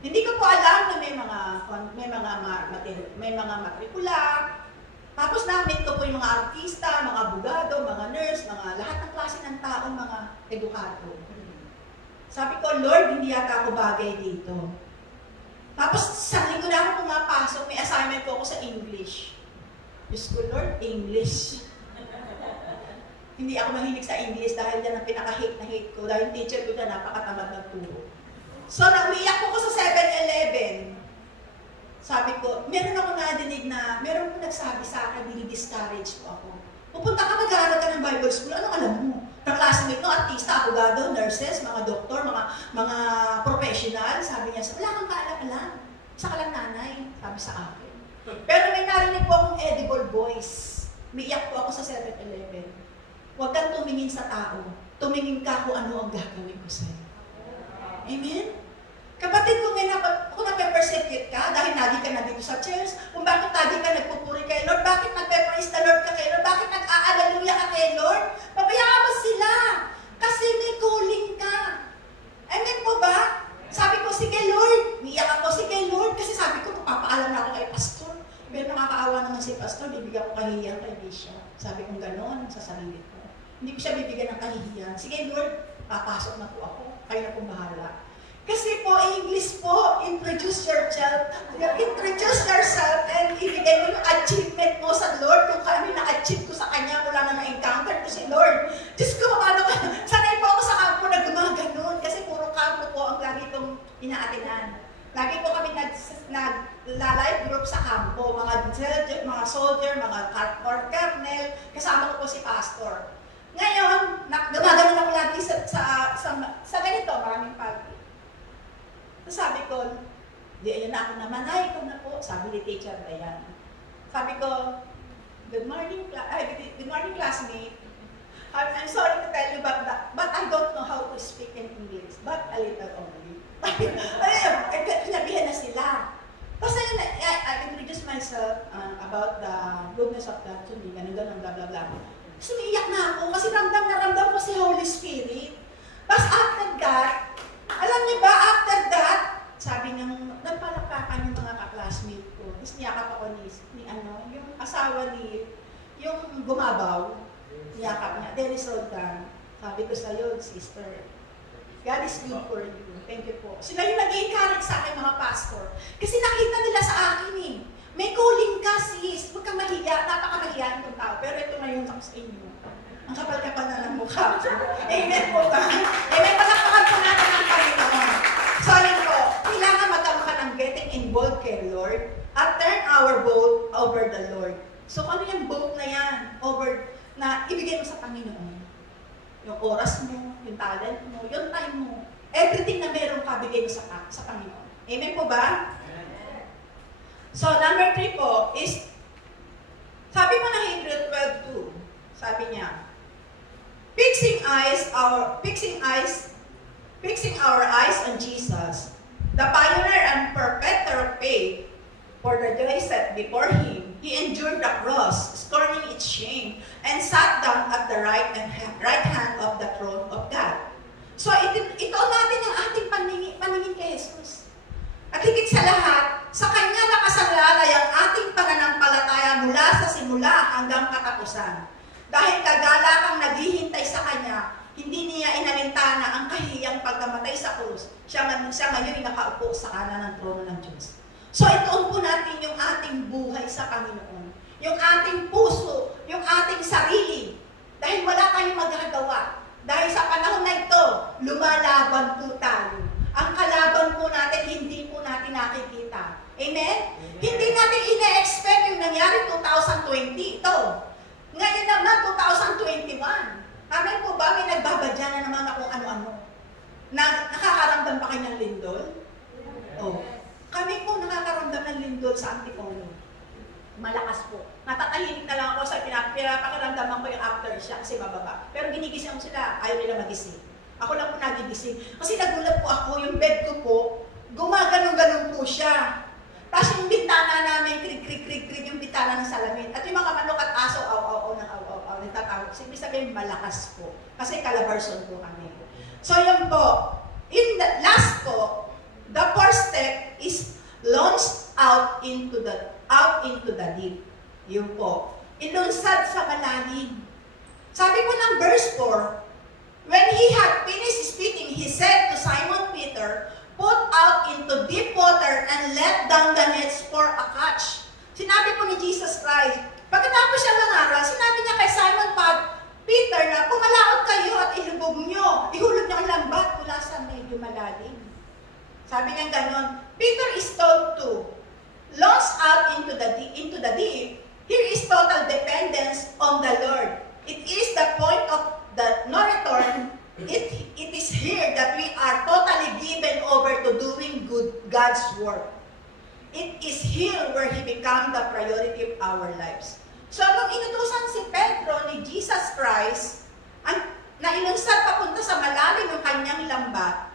Hindi ko po alam na may mga matrikula. Tapos namit ko po yung mga artista, mga abogado, mga nurse, mga lahat ng klase ng tao, mga edukado. Sabi ko, Lord, hindi yata ako bagay dito. Tapos sa linggo na ako pumapasok, may assignment po ako sa English. Diyos ko, Lord, English. Hindi ako mahilig sa English dahil yan ang pinaka-hate na hate ko. Dahil yung teacher ko dyan, napakatamad nagturo. So, naumiyak ko sa 7-Eleven. Sabi ko, meron ako nadinig na, meron po nagsabi sa akin, discourage po ako. Pupunta ka, mag-aaral ka ng Bible School, anong alam mo? Ng classmate no, artista, abogado, nurses, mga doktor, mga professional. Sabi niya, wala kang kaalam-alam. Sa kalang nanay, sabi sa akin. Pero may narinig po akong edible voice. Umiiyak po ako sa 7-Eleven. Huwag kang tumingin sa tao. Tumingin ka kung ano ang gagawin ko sa'yo. Amen? Kapatid, kung nape-persecute ka, dahil lagi ka na dito sa church, kung bakit lagi ka nagpupuri kay Lord, bakit nagpe-praise the Lord ka kay Lord, bakit nag-a-alleluia ka kay Lord, pabayaan mo sila. Kasi may calling ka. Amen po ba? Sabi ko, sige Lord, niyak ako, sige Lord, kasi sabi ko, papaalam na ako kay Pastor. Pero nakakaawa naman si Pastor, bibigyan ko kahihiyan kay Bishop. Sabi ko gano'n sa sarili ko. Hindi ko siya bibigyan ng kahihiyan. Sige Lord, papasok na po ako. Kayo na pong bahala. Kasi po, English po, introduce yourself and ibigay mo yung achievement mo sa Lord kung ano yung na-achieve ko sa Kanya mula na na-encounter ko si Lord. Diyos ko, paano ka? Sanay po ako sa kampo na gumaganon kasi puro kampo po ang lagi kong inaatinan. Lagi po kami nag-live group sa kampo, mga soldier, mga colonel, kasama ko po si Pastor. Ngayon, gumaganon ako lagi sa ganito, maraming party. Sabi ko, di ayun na ako naman, ay ikaw na po, sabi ni Teacher Dayan. Sabi ko, good morning classmate. I'm sorry to tell you but I don't know how to speak in English, but a little only. Sinabihan na sila. Tapos I introduced myself about the goodness of God to me, ganun, blah, blah, blah. Tapos umiiyak na ako kasi ramdam ko si Holy Spirit. Tapos after that, alam niyo ba, after that, sabi niyang, nagpalakpakan yung mga ka-classmate ko. Tapos niyakap ako yung asawa yung gumabaw, niyakap niya, Dennis Roldan. Sabi ko sa'yo, sister, God is good for you. Thank you po. Sila yung nag-encourage sa akin, mga pastor. Kasi nakita nila sa akin eh. May calling ka, sis. Huwag ka mahiya. Napakamahiyain ng tao. Pero ito na yung sa inyo. Ang kapal-kapal na ng mukha. Amen po ba? Amen. Palakpakan po natin ang Panginoon. So, yun po. Kailangan magkaroon ka ng getting involved kay Lord at turn our boat over the Lord. So, ano yung boat na yan? Na ibigay mo sa Panginoon. Yung oras mo, yung talent mo, yung time mo. Everything na meron ka, bigay mo sa Panginoon. Amen po ba? So, number 3 po is, sabi mo na Hebrew 12:2, sabi niya, fixing our eyes on Jesus, the pioneer and perfecter of faith, for the joy set before Him, He endured the cross, scorning its shame, and sat down at the right hand of the throne of God. So, ito natin ang ating paningin kay Jesus. At higit sa lahat, sa Kanya nakasalalay ang ating pananampalataya mula sa simula hanggang katapusan. Dahil kagalakang naghihintay sa Kanya, hindi niya inalintana ang kahiyang pagkamatay sa krus. Siya ngayon nakaupo sa kanan ng trono ng Diyos. So ituon po natin sa Panginoon. Yung ating puso, yung ating sarili. Dahil wala tayong magagawa. Dahil sa panahon na ito, lumalaban po tayo. Ang kalaban po natin, hindi po natin nakikita. Amen? Hindi natin ina-expect yung nangyari 2020 ito. Ngayon naman, 2021. Amen po ba? May nagbabadya na naman ako ano-ano. Nakakaramdam pa kayo ng lindol? Oh. Kami po nakakaramdam ng lindol sa Antipolo. Malakas po. Natatahimik na lang ako sa pinapakiramdaman ko yung aftershock kasi mababa. Pero ginigising ko sila, ayaw nila magising. Ako lang po nagigising. Kasi nagulat po ako, yung bed ko po, gumaganon-ganon po siya. Tapos yung bintana namin, krig-krig-krig-krig yung bintana ng salamin. At yung mga manok at aso, aw-aw-aw, nagtatawag. Ibig sabihin, malakas po. Kasi Calabarzon po kami. So yun po, in the last po, the first step is launch out into the deep. Yun po. Ilunsad sa malalim. Sabi po ng verse 4, when he had finished speaking, he said to Simon Peter, put out into deep water and let down the nets for a catch. Sinabi po ni Jesus Christ, pagkatapos siya mangaral, sinabi niya kay Simon Peter na pumalaot kayo at ihulog niyo ang lambat mula sa medyo malalim. Sabi niya ganon, Peter is told to launch out into the deep. Here is total dependence on the Lord. It is the point of the no return. It is here that we are totally given over to doing God's work. It is here where He becomes the priority of our lives. So, nung inutusan si Pedro ni Jesus Christ, na inunsad papunta sa malalim ng kanyang lambat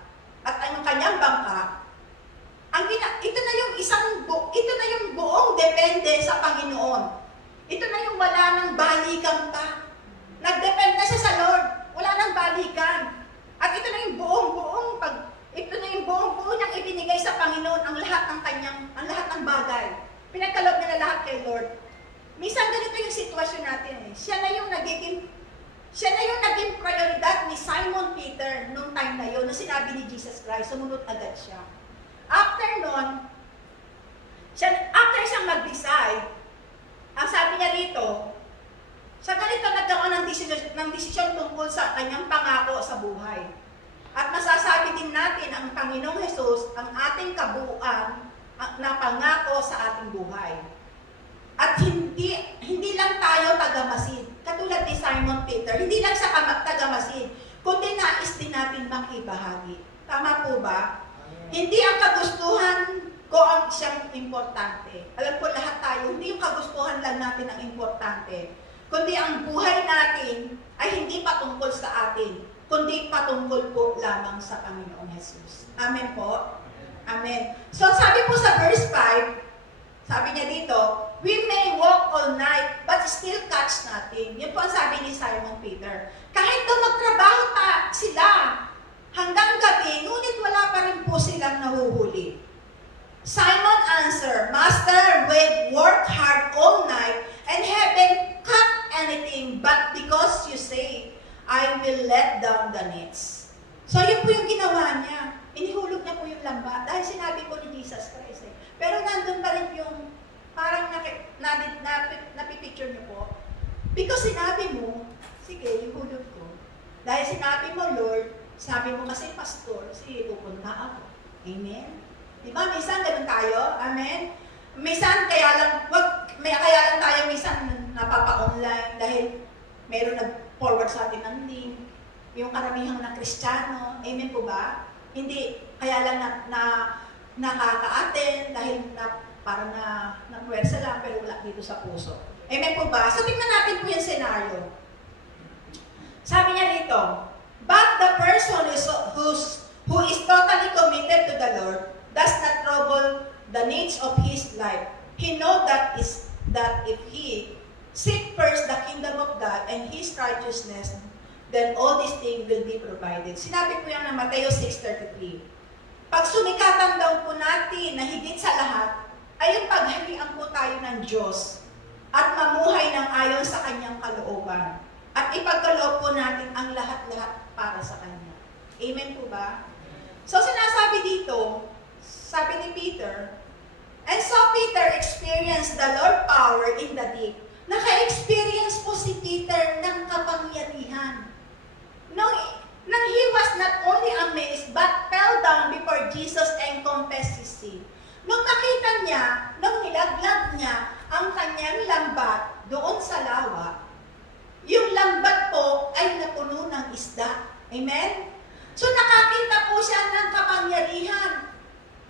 at ang kanyang bangka, ito na yung buong depende sa Panginoon. Ito na yung wala nang balikan pa. Nagdepende siya sa Lord. Wala nang balikan. At ito na yung buong niyang ibinigay sa Panginoon ang lahat ng bagay. Pinagkaloob niya na lahat kay Lord. Minsan ganito yung sitwasyon natin eh. Siya na yung naging prioridad ni Simon Peter nung time na yun, nung sinabi ni Jesus Christ, sumunod agad siya. After siyang mag-decide, ang sabi niya rito, sa ganito nagkaroon ng desisyon tungkol sa kanyang pangako sa buhay. At masasabi din natin ang Panginoong Jesus ang ating kabuuan na pangako sa ating buhay. At hindi lang tayo tagamasid. Katulad ni Simon Peter, hindi lang siya tagamasid, kundi nais din natin makibahagi. Tama po ba? Hindi ang kagustuhan ko ang siyang importante. Alam ko lahat tayo, hindi yung kagustuhan lang natin ang importante, kundi ang buhay natin ay hindi patungkol sa atin, kundi patungkol po lamang sa Panginoong Jesus. Amen po? Amen. So sabi po sa verse 5, sabi niya dito, we may walk all night but still catch nothing. Yun po ang sabi ni Simon Peter. Kahit daw magtrabaho sila hanggang gabi, ngunit wala pa rin po silang nahuhuli. Simon answered, Master, we worked hard all night and haven't caught anything, but because you say, I will let down the nets. So yun po yung ginawa niya. Inihulog niya po yung lamba dahil sinabi po ni Jesus Christ. Pero nandun pa rin yung parang napipicture niyo po. Because sinabi mo, sige, ihulog ko. Dahil sinabi mo, Lord, sabi mo kasi, Pastor, sige, pupunta ako. Amen? Diba? Minsan ganun tayo. Amen? Minsan, kaya lang tayo minsan napapa-online dahil meron nag-forward sa atin ng link. Yung karamihan na Kristiyano. Amen po ba? Hindi, kaya lang nakaka-attend dahil parang na-pwersa lang pero wala dito sa puso. Amen po ba? So, tingnan natin po yung scenario. Sabi niya dito, but the person who is totally committed to the Lord does not trouble the needs of his life. He knows that if he seek first the kingdom of God and His righteousness, then all these things will be provided. Sinabi po yan na Mateo 6:33. Pag sumikatan daw po natin na higit sa lahat, ay yung pagharian po tayo ng Diyos at mamuhay ng ayon sa Kanyang kalooban. At ipagkaloob po natin ang lahat-lahat para sa Kanya. Amen po ba? So sinasabi dito, sabi ni Peter, and so Peter experienced the Lord power in the deep. Naka-experience po si Peter ng kapangyarihan. Nang he was not only amazed, but fell down before Jesus and confessed his sin. Nung nakita niya, nung nilaglag niya ang kanyang lambat doon sa lawa, yung lambat po ay napuno ng isda. Amen? So nakakita po siya ng kapangyarihan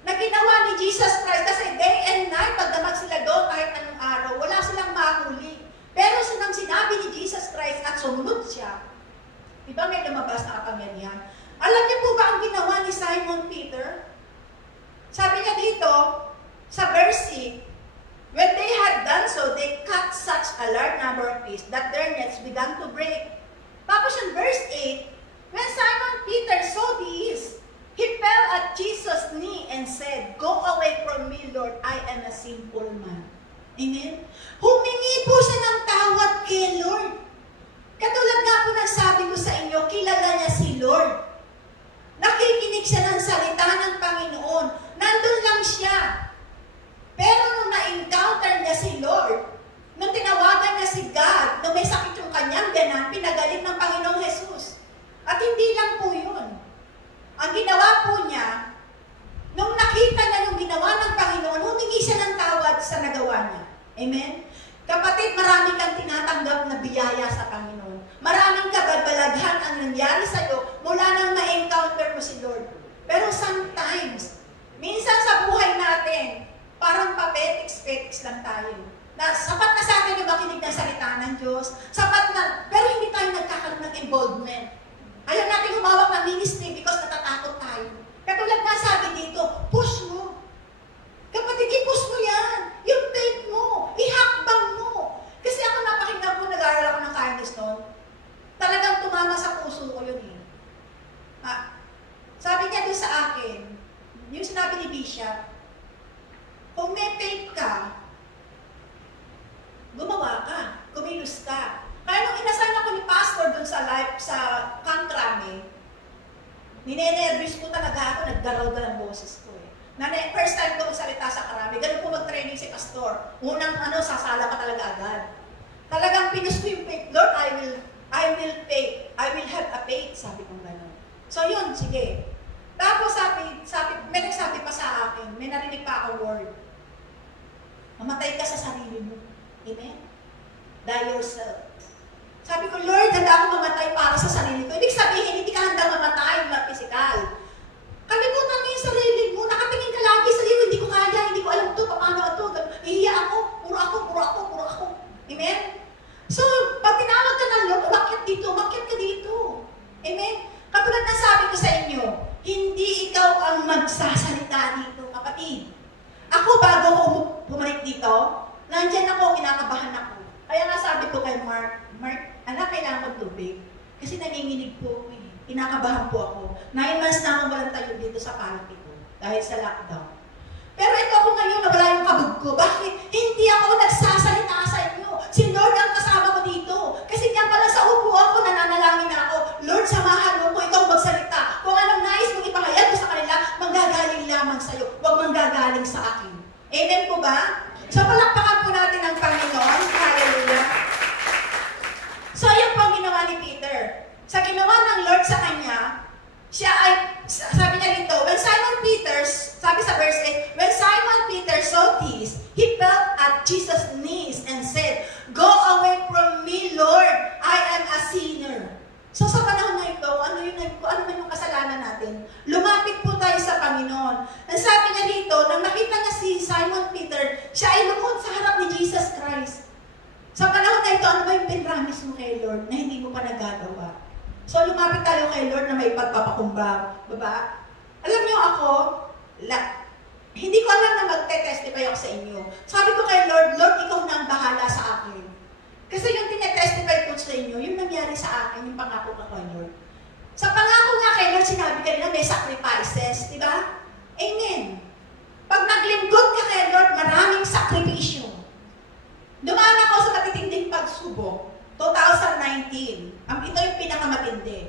na ginawa ni Jesus Christ. Kasi day and night, pagdamag sila doon kahit anong araw, wala silang mahuli. Pero nang sinabi ni Jesus Christ at sumunod siya, di ba may lumabas na kapangyarihan? Alam niyo po ba ang ginawa ni Simon Peter? Sabi niya dito, sa verse 6, when they had done so, they caught such a large number of fish that their nets began to break. Tapos in verse 8, when Simon Peter saw this, he fell at Jesus' knee and said, "Go away from me, Lord, I am a sinful man." Amen? Humingi po siya ng tawad kay Lord. Katulad nga po ng sabi ko sa inyo, kilala niya si Lord. Nakikinig siya ng salita ng Panginoon. Nandun lang siya. Pero nung na-encounter niya si Lord, nung tinawagan niya si God, nung may sakit yung kanyang ganan, pinagaling ng Panginoong Jesus. At hindi lang po yun. Ang ginawa po niya, nung nakita niya yung ginawa ng Panginoon, humingi siya ng tawad sa nagawa niya. Amen? Kapatid, marami kang tinatanggap na biyaya sa Panginoon. Maraming kababalaghan ang nangyari sa'yo mula nang ma-encounter mo si Lord. Pero sometimes, minsan sa buhay natin, parang papetiks-petiks lang tayo. Na sapat na sa atin yung makinig ng salita ng Diyos, sapat na, pero hindi tayo nagkakaroon ng involvement. Ayaw natin humawak ng ministry because natatakot tayo. Katulad nga sabi dito, push mo. Kapatid, i-push mo yan. Yung faith mo, ihakbang mo. Kasi ako napakinggan ko, nag-aaral ako ng kindness noon. Talagang tumama sa puso ko yun eh. Sabi niya doon sa akin, yung sinabi ni Bishop, kung may faith ka, gumawa ka, kumilos ka. Kaya nung inasal ako ni Pastor doon sa live, sa Kankrame, ninenervous ko talaga ako, naggaraw-gar ang boses ko eh. First time ko magsalita sa karami, ganun po mag-training si Pastor. Unang sasala ka talaga agad. Talagang pinush ko yung faith, Lord, I will faith, I will have a faith, sabi kong gano'n. So yun, sige. Tapos may nagsabi pa sa akin, may narinig pa akong word. Mamatay ka sa sarili mo. Amen? Die yourself. Sabi ko, Lord, handa ako mamatay para sa sarili ko. Ibig sabihin, hindi ka handa mamatay na physical. Kalimutan mo yung sarili mo. Nakatingin ka lagi sa iyo, hindi ko kaya, hindi ko alam ito, paano ito. Iiya ako, puro ako. Amen? So, pag tinawag ka ng Lord, umakyat ka dito. Amen? Katulad na sabi ko sa inyo, hindi ikaw ang magsasalita dito, kapatid. Ako, bago ko bumalik dito, nandyan ako, kinakabahan ako. Kaya nga sabi ko kay Mark, anak, kailangan ko tubig. Kasi nanginginig po ako eh. Kinakabahan po ako. 9 months na akong walang tayo dito sa party ko dahil sa lockdown. Pero ito ako ngayon, nawala yung kabog ko. Bakit? Hindi ako nagsasalita sa inyo. Si Lord ang kasama ko dito. Kasi diyan pala sa upuan ko, nananalangin na ako. Lord, samahan mo ko, ikaw magsalita. Kung anong nais mong ipahayag mo sa kanila, manggagaling lamang sa iyo. Huwag manggagaling sa akin. Amen po ba? So, palakpakan po natin ang Panginoon. Hallelujah. So, yun po ang ginawa ni Peter. Sa ginawa ng Lord sa kanya, siya ay, sabi niya dito, when Simon Peter, sabi sa verse 8, when Simon Peter saw this, he fell at Jesus' knees and said, "Go away from me, Lord, I am a sinner." So sa panahon na ito, ano man yung kasalanan natin, lumapit po tayo sa Panginoon. Ang sabi niya dito, nang nakita niya si Simon Peter, siya ay lumuhod sa harap ni Jesus Christ. Sa panahon na ito, ano ba yung pinramis mo kay Lord na hindi mo pa nagagawa? So lumapit tayo kay Lord na may pagpapakumbang. Baba? Alam niyo ako, hindi ko alam na magte-testify ako sa inyo. Sabi ko kay Lord, Lord, ikaw na ang bahala sa akin. Kasi yung tinetestify ko sa inyo, yung nangyari sa akin, yung pangako ko kay Lord. Sa pangako nga kay Lord, sinabi kanina may sacrifices, di ba? Amen. Pag naglingkod ka kay Lord, maraming sakripisyo. Dumaan ako sa matitinding pagsubok, 2019. Ito yung pinakamatindi.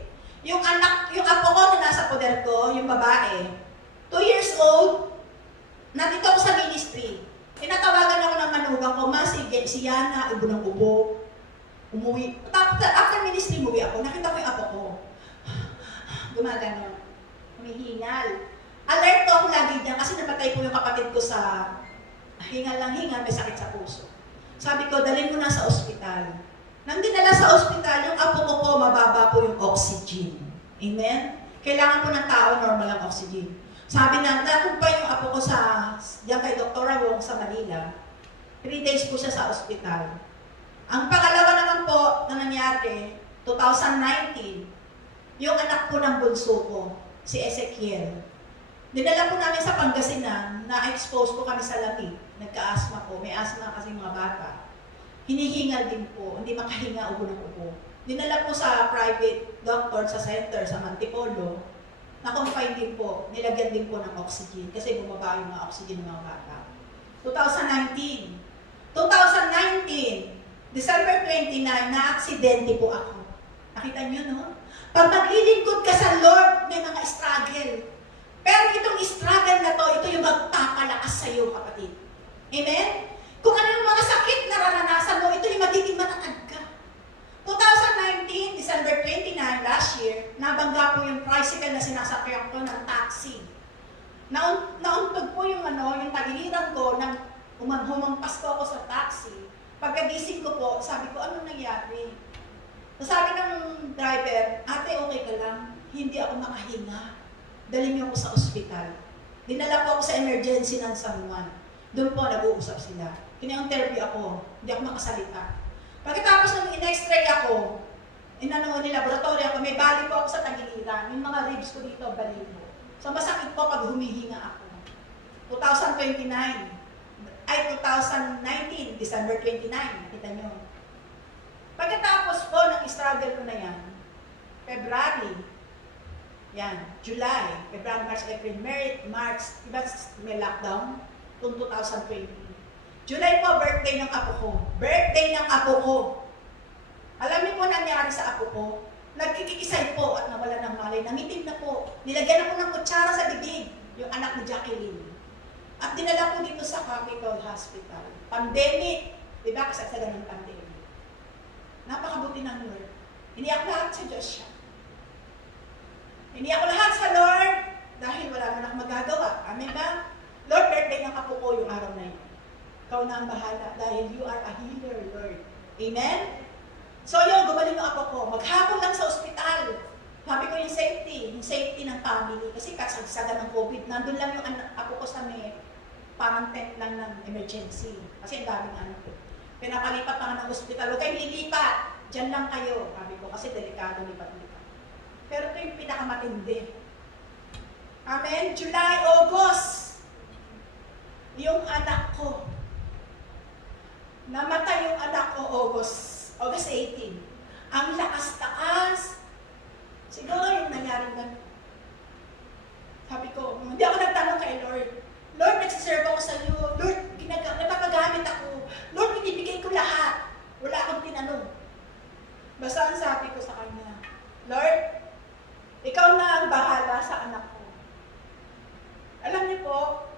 Yung apo ko na nasa poder ko, yung babae, 2 years old, nandito ako sa ministry. Tinatawagan ako ng manugang ko, Ma, sige, si Yana, ubo ng ubo. Umuwi. Tapos, after ministry, umuwi ako. Nakita ko yung apo ko. Gumagano. Humihingal. Alert po ako lagi dyan kasi namatay po yung kapatid ko sa hingal lang hingal, may sakit sa puso. Sabi ko, dalhin mo na sa ospital. Nang dinala sa ospital, yung apo ko po, mababa po yung oxygen. Amen? Kailangan po ng tao normal ang oxygen. Sabi na, nakumpay yung apo ko diyan kay Dr. Wong sa Manila. 3 days po siya sa ospital. Ang pangalawa naman po na nangyari, 2019, yung anak po ng bunso ko, si Ezekiel. Dinala po namin sa Pangasinan, na-expose po kami sa lamig. Nagka-asthma po, may asthma kasi mga bata. Hinihingal din po, hindi makahinga, ubo ng ubo. Dinala po sa private doctor sa center, sa Mantipolo. Na-confine din po, nilagyan din po ng oxygen kasi bumaba yung mga oxygen ng mga bata. 2019, December 29, na-aksidente po ako. Nakita niyo, no? Pag maglilingkod ka sa Lord, may mga struggle. Pero itong struggle na to, ito yung magpapalakas sa iyo, kapatid. Amen? Kung ano yung mga sakit na nararanasan mo, ito yung magiging matatag ka. 2019, December 29, last year, nabangga po yung tricycle na sinasakyan ko ng taxi. Nauntog po yung tagiliran ko, nang humampas po ako sa taxi. Pagkagising ko po, sabi ko, ano nangyari? Sabi ng driver, ate, okay ka lang? Hindi ako makahinga. Dali niyo ako sa ospital. Dinala po ako sa emergency ng San Juan. Doon po nag-uusap sila. Kina-interview ako, hindi ako makasalita. Pagkatapos nung in-x-ray ako, laboratory ako, may bali po ako sa tagiliran. Yung mga ribs ko dito, balibo. So masakit po pag humihinga ako. 2019, December 29, nakita nyo. Pagkatapos po ng struggle ko na yan, February, July, February, March, April, May, March, iba may lockdown, 2020. July po, birthday ng apo ko. Alam niyo po nangyari sa apo ko? Nagkikisay po at nawala ng malay. Nangitim na po. Nilagyan ako ng kutsara sa bibig, yung anak ni Jacqueline. At dinala po dito sa Capitol Hospital. Pandemic. Diba? Kasagsagan ng pandemic. Napakabuti ng Lord. Iniyak lahat sa Diyos siya. Iniyak lahat sa Lord dahil wala naman akong magagawa. Amen ba? Lord, birthday ng apo ko yung araw na yun. Ikaw na ang bahala dahil you are a healer, Lord. Amen? So yun, gumaling yung apo ko. Maghapon lang sa ospital. Sabi ko yung safety ng family. Kasi kasagsagan ng COVID. Nandun lang yung apo ko sa may parang tent lang ng emergency. Kasi ang daming anak ko. Pinapalipat pa nga ng ospital. Huwag kayong lilipat. Diyan lang kayo. Sabi ko kasi delikado lipat-lipat. Pero ito yung pinakamatindi. Amen? July, August. Yung anak ko. Namatay yung anak ko August 18. Ang lakas-takas. Siguro yung nangyari na. Sabi ko, hindi ako nagtanong kay Lord. Lord, nagsiserve ako sa iyo. Lord, napapagamit ako. Lord, binibigay ko lahat. Wala akong tinanong. Basta ang sabi ko sa kanya, Lord, ikaw na ang bahala sa anak ko. Alam niyo po,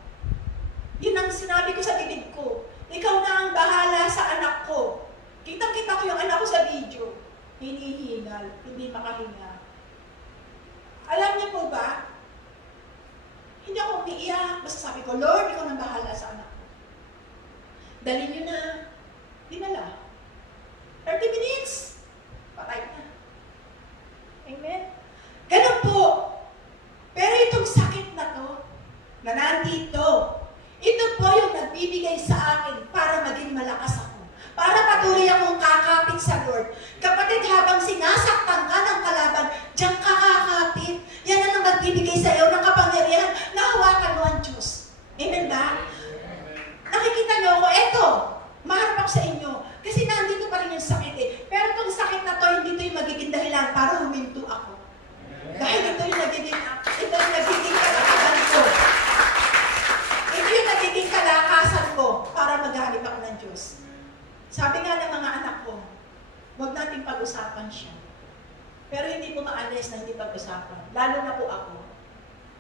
yun ang sinabi ko sa bibig ko. Ikaw na ang bahala sa anak ko. Kitang-kita ko yung anak ko sa video. Hinihingal, hindi makahinga. Alam niyo po ba, hindi ako umiiyak. Basta sabi ko, Lord, ikaw na bahala sa anak ko. Dali niyo na. Dinala. 30 minutes. Patay na. Amen? Ganun po. Pero itong sakit na to, na nandito, ito po yung nagbibigay sa akin para maging malakas ako. Para patuloy akong kakapit sa Lord. Kapatid, habang sinasaktan ka ng kalaban, diyan ka kakapit. Yan ang magbibigay sa iyo ng kapangyarihan na hawakan mo ang Diyos. Amen ba? Nakikita niyo ako, eto, maharap ako sa inyo. Kasi nandito pa rin yung sakit eh. Pero itong sakit na to, hindi ito yung magiging dahilan para huminto ako. Dahil ito yung nagiging kalakasan ko. Ito yung nagiging kalakasan ko para maghanip ako ng Diyos. Sabi nga ng mga anak ko, huwag nating pag-usapan siya. Pero hindi po maalis na hindi pag-usapan. Lalo na po ako.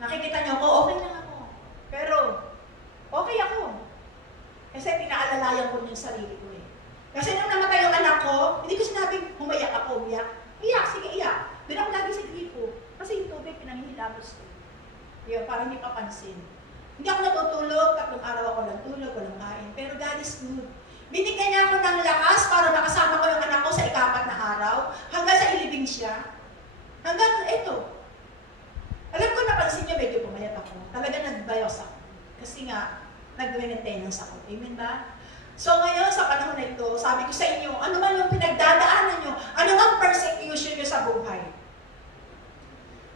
Nakikita niyo ako, okay lang ako. Pero, okay ako. Kasi pinaalalayan ko yung sarili ko eh. Kasi nung namatay yung anak ko, hindi ko sinabing umayak ako, umiyak. Iyak, sige iyak. Doon ako lagi sa gripo. Kasi yung tubig, pinanghihilamos ko. Yun, parang hindi papansin. Hindi ako natutulog, 3 araw ako lang tulog, walang kain. Pero God is good. Binigyan niya ako ng lakas para makasama ko yung anak ko sa 4 na araw, hanggang sa ilibing siya. Hanggang ito. Alam ko, napansin niyo, medyo pumayat ako. Talaga nagbayos ako. Kasi nga, nag-maintenance ako. Amen ba? So ngayon, sa panahon na ito, sabi ko sa inyo, ano man yung pinagdadaanan nyo, ano man persecution nyo sa buhay,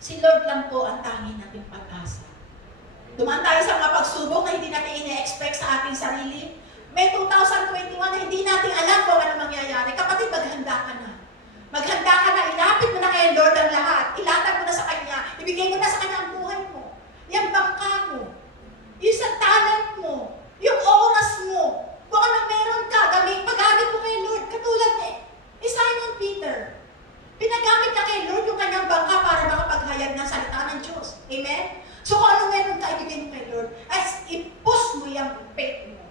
si Lord lang po ang tanging nating pag-asa. Dumaan tayo sa mga pagsubok na hindi natin ina-expect sa ating sarili. May 2021 na hindi natin alam kung ano mangyayari. Kapatid, maghanda ka na. Maghanda ka na, ilapit mo na kay Lord ang lahat. Ilatag mo na sa Kanya. Ibigay mo na sa Kanya ang buhay mo. Yung bangka mo. Yung sa talent mo. Yung oras mo. Kung ano meron ka, magamit mo kay Lord. Katulad ni Simon Peter. Pinagamit niya kay Lord yung kanyang bangka para makapaghayag ng salita ng Diyos. Amen? So kung ano meron ka, ibigay mo kay Lord. As i-push mo yung faith mo.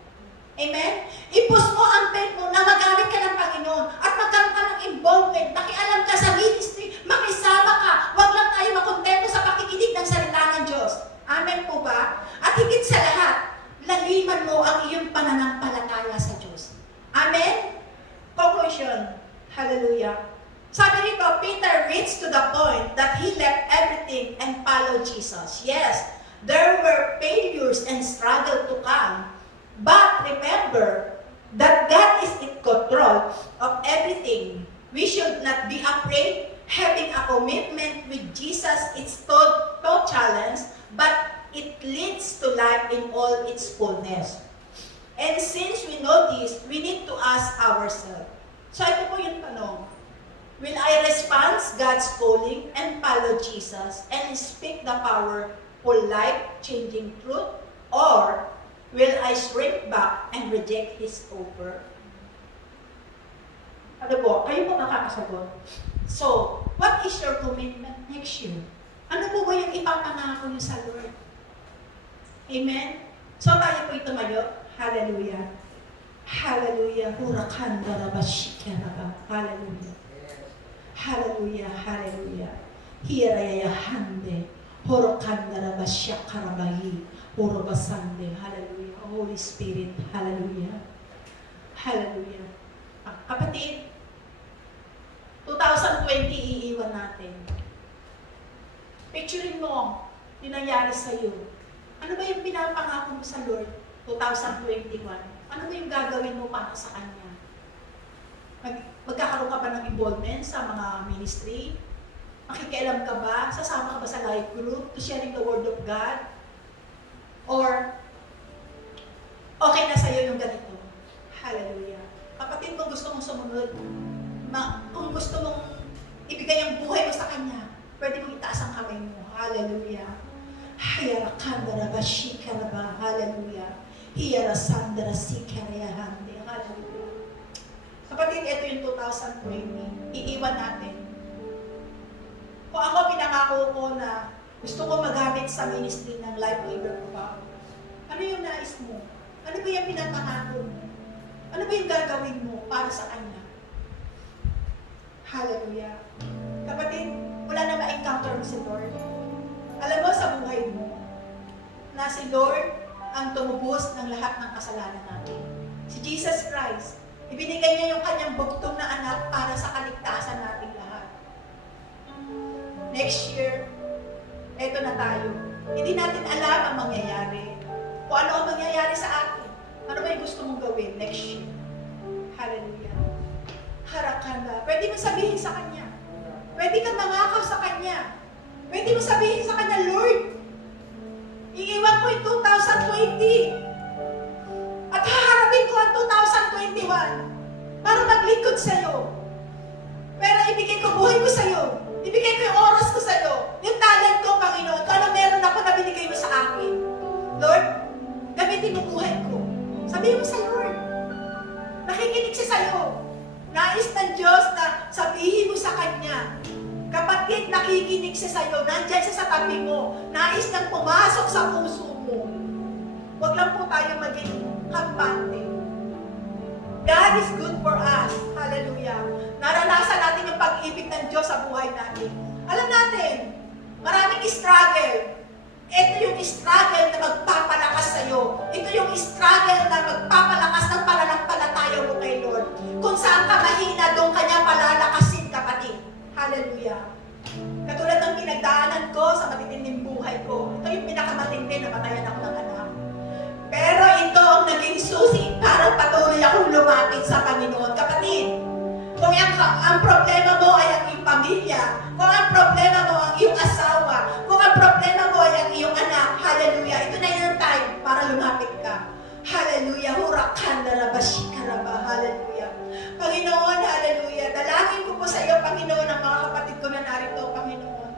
Amen? I-push mo ang faith mo na magamit ka ng Panginoon at magkaroon ka ng involvement. Makialam ka sa ministry, makisama ka. Huwag lang tayo makontento sa pakikinig ng salita ng Diyos. Amen po ba? At higit sa lahat, laliman mo ang iyong pananampalataya sa Diyos. Amen? Conclusion. Hallelujah. Sabi nito, Peter reached to the point that he left everything and followed Jesus. Yes, there were failures and struggle to come. But remember that God is in control of everything. We should not be afraid. Having a commitment with Jesus is no challenge, but it leads to life in all its fullness. And since we know this, we need to ask ourselves. So ito po yung tanong. Will I respond God's calling and follow Jesus and speak the powerful life-changing truth? Or will I shrink back and reject His offer? Ano po? Kayo po makakasagot. So, what is your commitment next year? Ano po ba yung ipapangako niyo sa Lord? Amen? So, tayo po tumayo. Hallelujah. Hallelujah. Hurakanda rabashikaraba. Hallelujah. Hallelujah. Hallelujah. Hirayaya hande. Horokanda rabashakarabahi. Horobasande. Hallelujah. Holy Spirit. Hallelujah. Hallelujah. Kapatid, 2020 iiwan natin. Picturein mo yung nangyari sa'yo. Ano ba yung pinapangako mo sa Lord 2021? Ano ba yung gagawin mo para sa Kanya? Magkakaroon ka ba ng involvement sa mga ministry? Makikialam ka ba? Sasama ka ba sa life group to sharing the Word of God? Or, okay na sa'yo yung ganito? Hallelujah. Kapatid, kung gusto mong sumunod, kung gusto mong ibigay ang buhay mo sa Kanya, pwede mong itaas ang kamay mo. Hallelujah. Hayarakandara bashikaraba. Hallelujah. Hiyarasandara sikarayahande. Hallelujah. Kapatid, ito yung 2020. Iiwan natin. Kung ako pinangako ko na gusto ko magamit sa ministry ng Life Labor Program, ano yung nais mo? Ano ba yung pinapangako mo? Ano ba yung gagawin mo para sa Kanya? Hallelujah. Kapatid, wala na ma-encounter mo si Lord. Alam mo sa buhay mo, na si Lord ang tumubos ng lahat ng kasalanan natin. Si Jesus Christ, ibinigay niya yung Kanyang bugtong na anak para sa kaligtasan nating lahat. Next year, eto na tayo. Hindi natin alam ang mangyayari. Kung ano ang mangyayari sa atin. Ano ba yung gusto mong gawin next year? Hallelujah. Harakanda. Pwede mo sabihin sa Kanya. Pwede kang mangakaw sa Kanya. Pwede mo sabihin sa Kanya, Lord, iiwan ko yung 2020. At haharapin ko ang 2021 para maglingkod sa'yo. Pero ibigay ko buhay ko sa'yo. Ibigay ko yung oras ko sa'yo. Yung talent ko, Panginoon. Kung ano meron ako na binigay mo sa akin. Lord, gamitin mo buhay ko. Sabihin mo sa Lord. Nakikinig siya sa'yo. Nais ng Diyos na sabihin mo sa Kanya. Kapatid, nakikinig siya sa'yo. Nandyan siya sa tabi mo. Nais nang pumasok sa puso mo. Huwag lang po tayo maging kampante. God is good for Diyos sa buhay natin. Alam natin, maraming struggle. Ito yung struggle na magpapalakas sa'yo. Ito yung struggle na magpapalakas ng pananampalataya mo kay Lord. Kung saan ka mahina, doon ka niya palalakasin, kapatid. Hallelujah. Katulad ng pinagdaanan ko sa matitinding buhay ko. Ito yung pinakamatindi na matayan ako ng anak. Pero ito ang naging susi para patuloy akong lumapit sa Panginoon. Kapatid, kung ang problema mo ay ang iyong pamilya, kung ang problema mo ang iyong asawa, kung ang problema mo ay ang iyong anak, hallelujah, ito na yung time para lumapit ka. Hallelujah, hurakan na rabashikaraba, hallelujah. Panginoon, hallelujah, dalangin ko po sa iyo, Panginoon, ang mga kapatid ko na narito, Panginoon.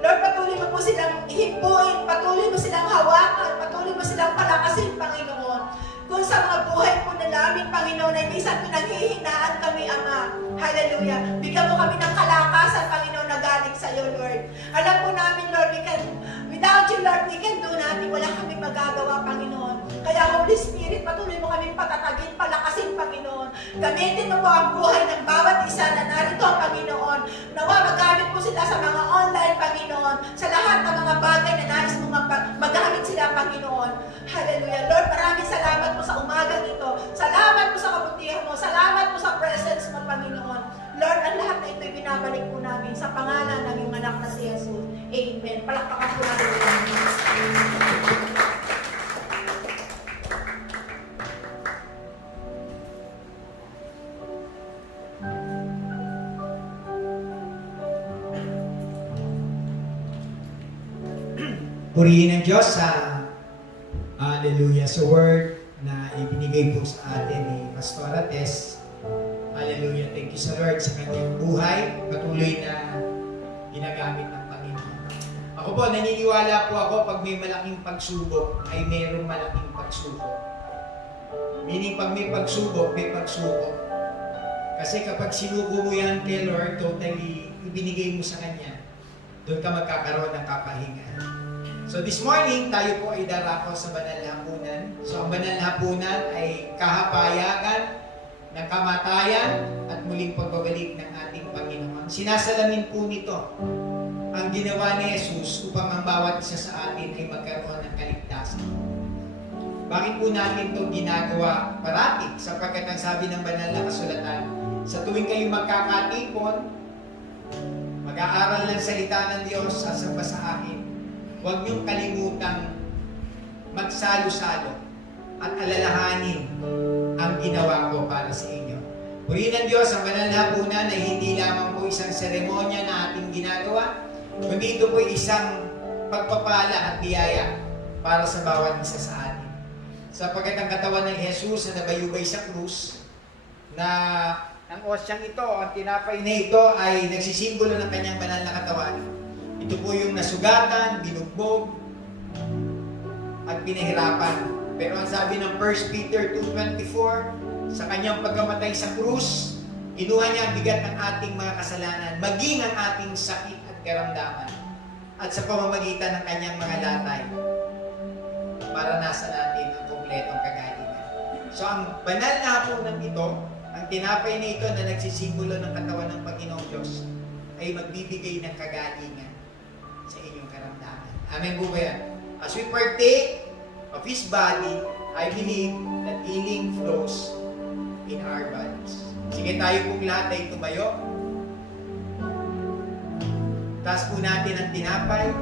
Lord, patuloy mo po silang ihipuin, patuloy mo silang hawakan, patuloy mo silang palakasin, Panginoon. Kung sa mga buhay po na namin, Panginoon, ay minsan pinaghihinaan kami, Ama. Hallelujah. Bigyan mo kami ng kalakasan, Panginoon, na galing sa iyo, Lord. Alam po namin, Lord, without you, Lord, we can do nothing. Wala kami magagawa, Panginoon. Kaya, Holy Spirit, patuloy mo kami patatagin, palakasin, Panginoon. Gamitin mo po ang buhay ng bawat isa na narito, Panginoon. Nawa, magamit po sila sa mga online, Panginoon. Sa lahat ng mga bagay na nais mo magamit sila, Panginoon. Hallelujah. Lord, maraming salamat po sa umagang ito. Salamat po sa kabutihan mo. Salamat po sa presence mo, Panginoon. Lord, ang lahat na ito'y binabalik po namin sa pangalan ng iyong anak na si Jesus. Amen. Palakpakan po natin. Purihin ang Diyos sa hallelujah sa word na ibinigay po sa atin ni Pastora Tess. Hallelujah. Thank you sa Lord sa kanyang buhay. Patuloy na ginagamit ng Panginoon. Ako po, naniniwala po ako pag may malaking pagsubok ay mayroong malaking pagsubok. Meaning pag may pagsubok, may pagsubok. Kasi kapag sinuko mo yan kay Lord, totally ibinigay mo sa Kanya, doon ka magkakaroon ng kapahingan. So this morning, tayo po ay darako sa banal na hapunan. So ang banal na hapunan ay kahapayagan ng kamatayan at muling pagbabalik ng ating Panginoon. Sinasalamin po nito ang ginawa ni Jesus upang ang bawat isa sa atin ay magkaroon ng kaligtasan. Bakit po natin ito ginagawa parati? Sapagkat ang sabi ng banal na kasulatan, sa tuwing kayo magkakatipon, mag-aaral ng salita ng Diyos, sasamba sa akin, huwag niyong kalimutang magsalo-salo at alalahanin ang ginawa ko para sa inyo. Purihin ng Diyos, ang banal na hapunan ay hindi lamang po isang seremonya na ating ginagawa, kundi ito po isang pagpapala at biyaya para sa bawat isa sa atin. Sapagkat ang katawan ng Jesus na nabayubay sa krus, na ang osyang ito, ang tinapay na ito ay nagsisimbolo ng kanyang banal na katawan. Ito po yung nasugatan, binugbog, at pinahirapan. Pero ang sabi ng 1 Peter 2:24, sa kanyang pagkamatay sa krus, kinuha niya ang bigat ng ating mga kasalanan, maging ang ating sakit at karamdaman. At sa pamamagitan ng kanyang mga latay, maranasan natin ang kompletong kagalingan. So ang banal na hapunan ito, ang tinapay na ito na nagsisimbolo ng katawan ng Panginoong Diyos, ay magbibigay ng kagalingan sa inyong karamdaman. Amen po ba yan? As we partake of His body, I believe that healing flows in our bodies. Sige, tayo pong lahat ay tumayo. Taas po natin ang tinapay.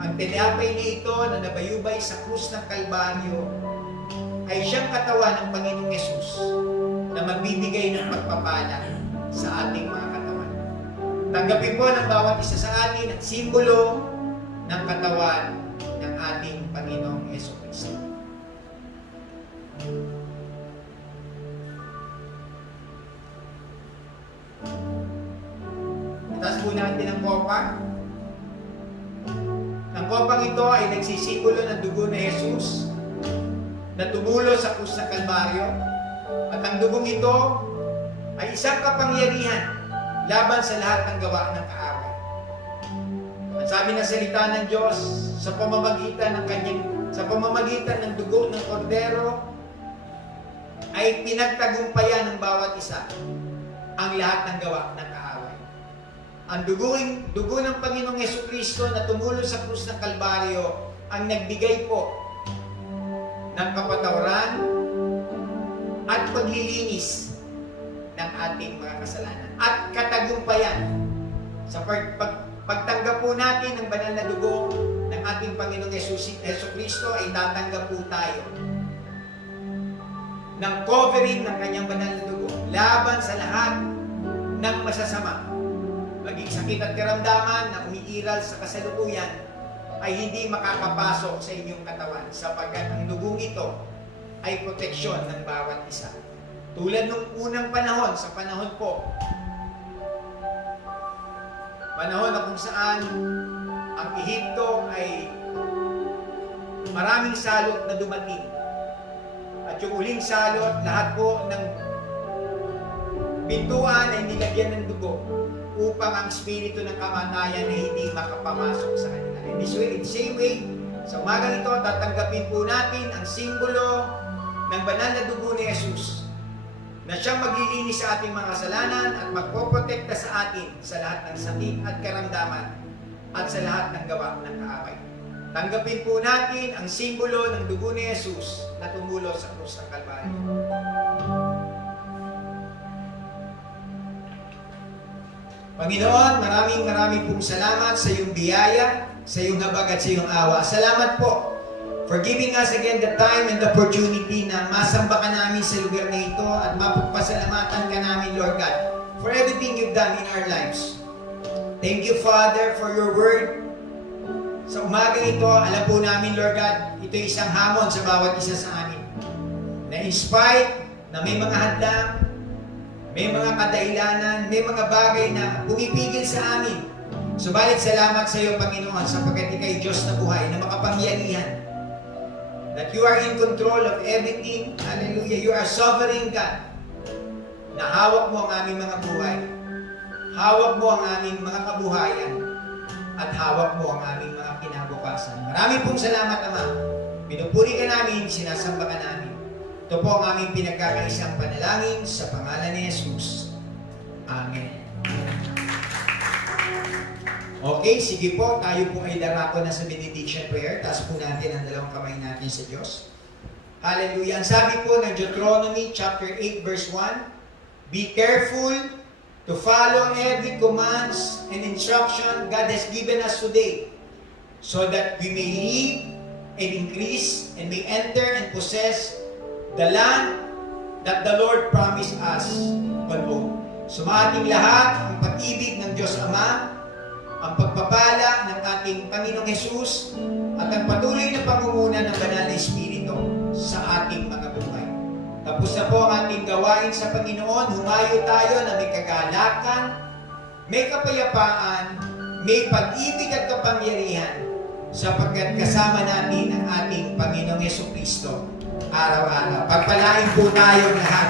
Ang tinapay na ito na nabayubay sa krus ng Kalbaryo ay siyang katawan ng Panginoong Yesus na magbibigay ng pagpapala sa ating mga katawan. Tanggapin po ng bawat isa sa atin ang simbolo ng katawan ng ating Panginoong Yesu Cristo. Itaas po natin ang kopa. Ang kopang ito ay nagsisimbolo ng dugo na Jesus na tumulo sa krus ng Kalbaryo. At ang dugong ito ay isang kapangyarihan laban sa lahat ng gawa ng kaaway. At sabi ng salita ng Diyos, sa pamamagitan ng dugo ng kordero, ay pinagtagumpayan ng bawat isa ang lahat ng gawa ng kaaway. Ang dugo ng Panginoong Jesucristo na tumulong sa krus ng Kalbaryo ang nagbigay po ng kapatawaran at paglilinis ng ating mga kasalanan at katagumpayan sa pagtanggap po natin ng banal na dugo ng ating Panginoong Jesucristo ay tatanggap po tayo ng covering ng kanyang banal na dugo laban sa lahat ng masasama, maging sakit at karamdaman na umiiral sa kasalukuyan ay hindi makakapasok sa inyong katawan sapagkat ang dugong ito ay proteksyon ng bawat isa. Tulad nung unang panahon, sa panahon na kung saan ang Ehipto ay maraming salot na dumating. At yung uling salot, lahat po ng pintuan ay nilagyan ng dugo upang ang spirito ng kamatayan ay hindi makapamasok sa kanila. In this way, in the same way, sa umagang ito, tatanggapin po natin ang simbolo ng banal na dugo ni Jesus na siyang maglilinis sa ating mga kasalanan at magpoprotekta sa atin sa lahat ng sakit at karamdaman at sa lahat ng gawa ng kaaway. Tanggapin po natin ang simbolo ng dugo ni Jesus na tumulo sa krus ng Kalbaryo. Panginoon, maraming pong salamat sa iyong biyaya, sa iyong habag at sa iyong awa. Salamat po for giving us again the time and the opportunity na masamba ka namin sa lugar na ito at mapagpasalamatan ka namin, Lord God, for everything you've done in our lives. Thank you, Father, for your word. Sa umagang ito, alam po namin, Lord God, ito isang hamon sa bawat isa sa amin. Na in spite na may mga hadlang, may mga kadahilanan, may mga bagay na pumipigil sa amin. Subalit salamat sa iyo, Panginoon, sapagkat ikay Diyos na buhay na makapangyarihan. That you are in control of everything. Hallelujah. You are sovereign God. Na hawak mo ang aming mga buhay. Hawak mo ang aming mga kabuhayan. At hawak mo ang aming mga kinabukasan. Maraming pong salamat, Ama. Pinupuri ka namin, sinasamba ka namin. Ito po ang aming pinagkakaisang panalangin sa pangalan ni Jesus. Amen. Okay, sige po, tayo po ay darako na sa benediction prayer. Taas po natin ang dalawang kamay natin sa Diyos. Hallelujah. Ang sabi po ng Deuteronomy chapter 8 verse 1, be careful to follow every commands and instruction God has given us today, so that we may live and increase and may enter and possess the land that the Lord promised us on oath. Sumating lahat ang pag-ibig ng Diyos Ama, ang pagpapala ng ating Panginoong Hesus, at ang patuloy na pangunguna ng Banal na Espiritu sa ating mga buhay. Tapos na po ang ating gawain sa Panginoon. Humayo tayo na may kagalakan, may kapayapaan, may pag-ibig at kapangyarihan, sapagkat kasama natin ang ating Panginoong Jesucristo araw-araw. Pagpalain po tayo lahat.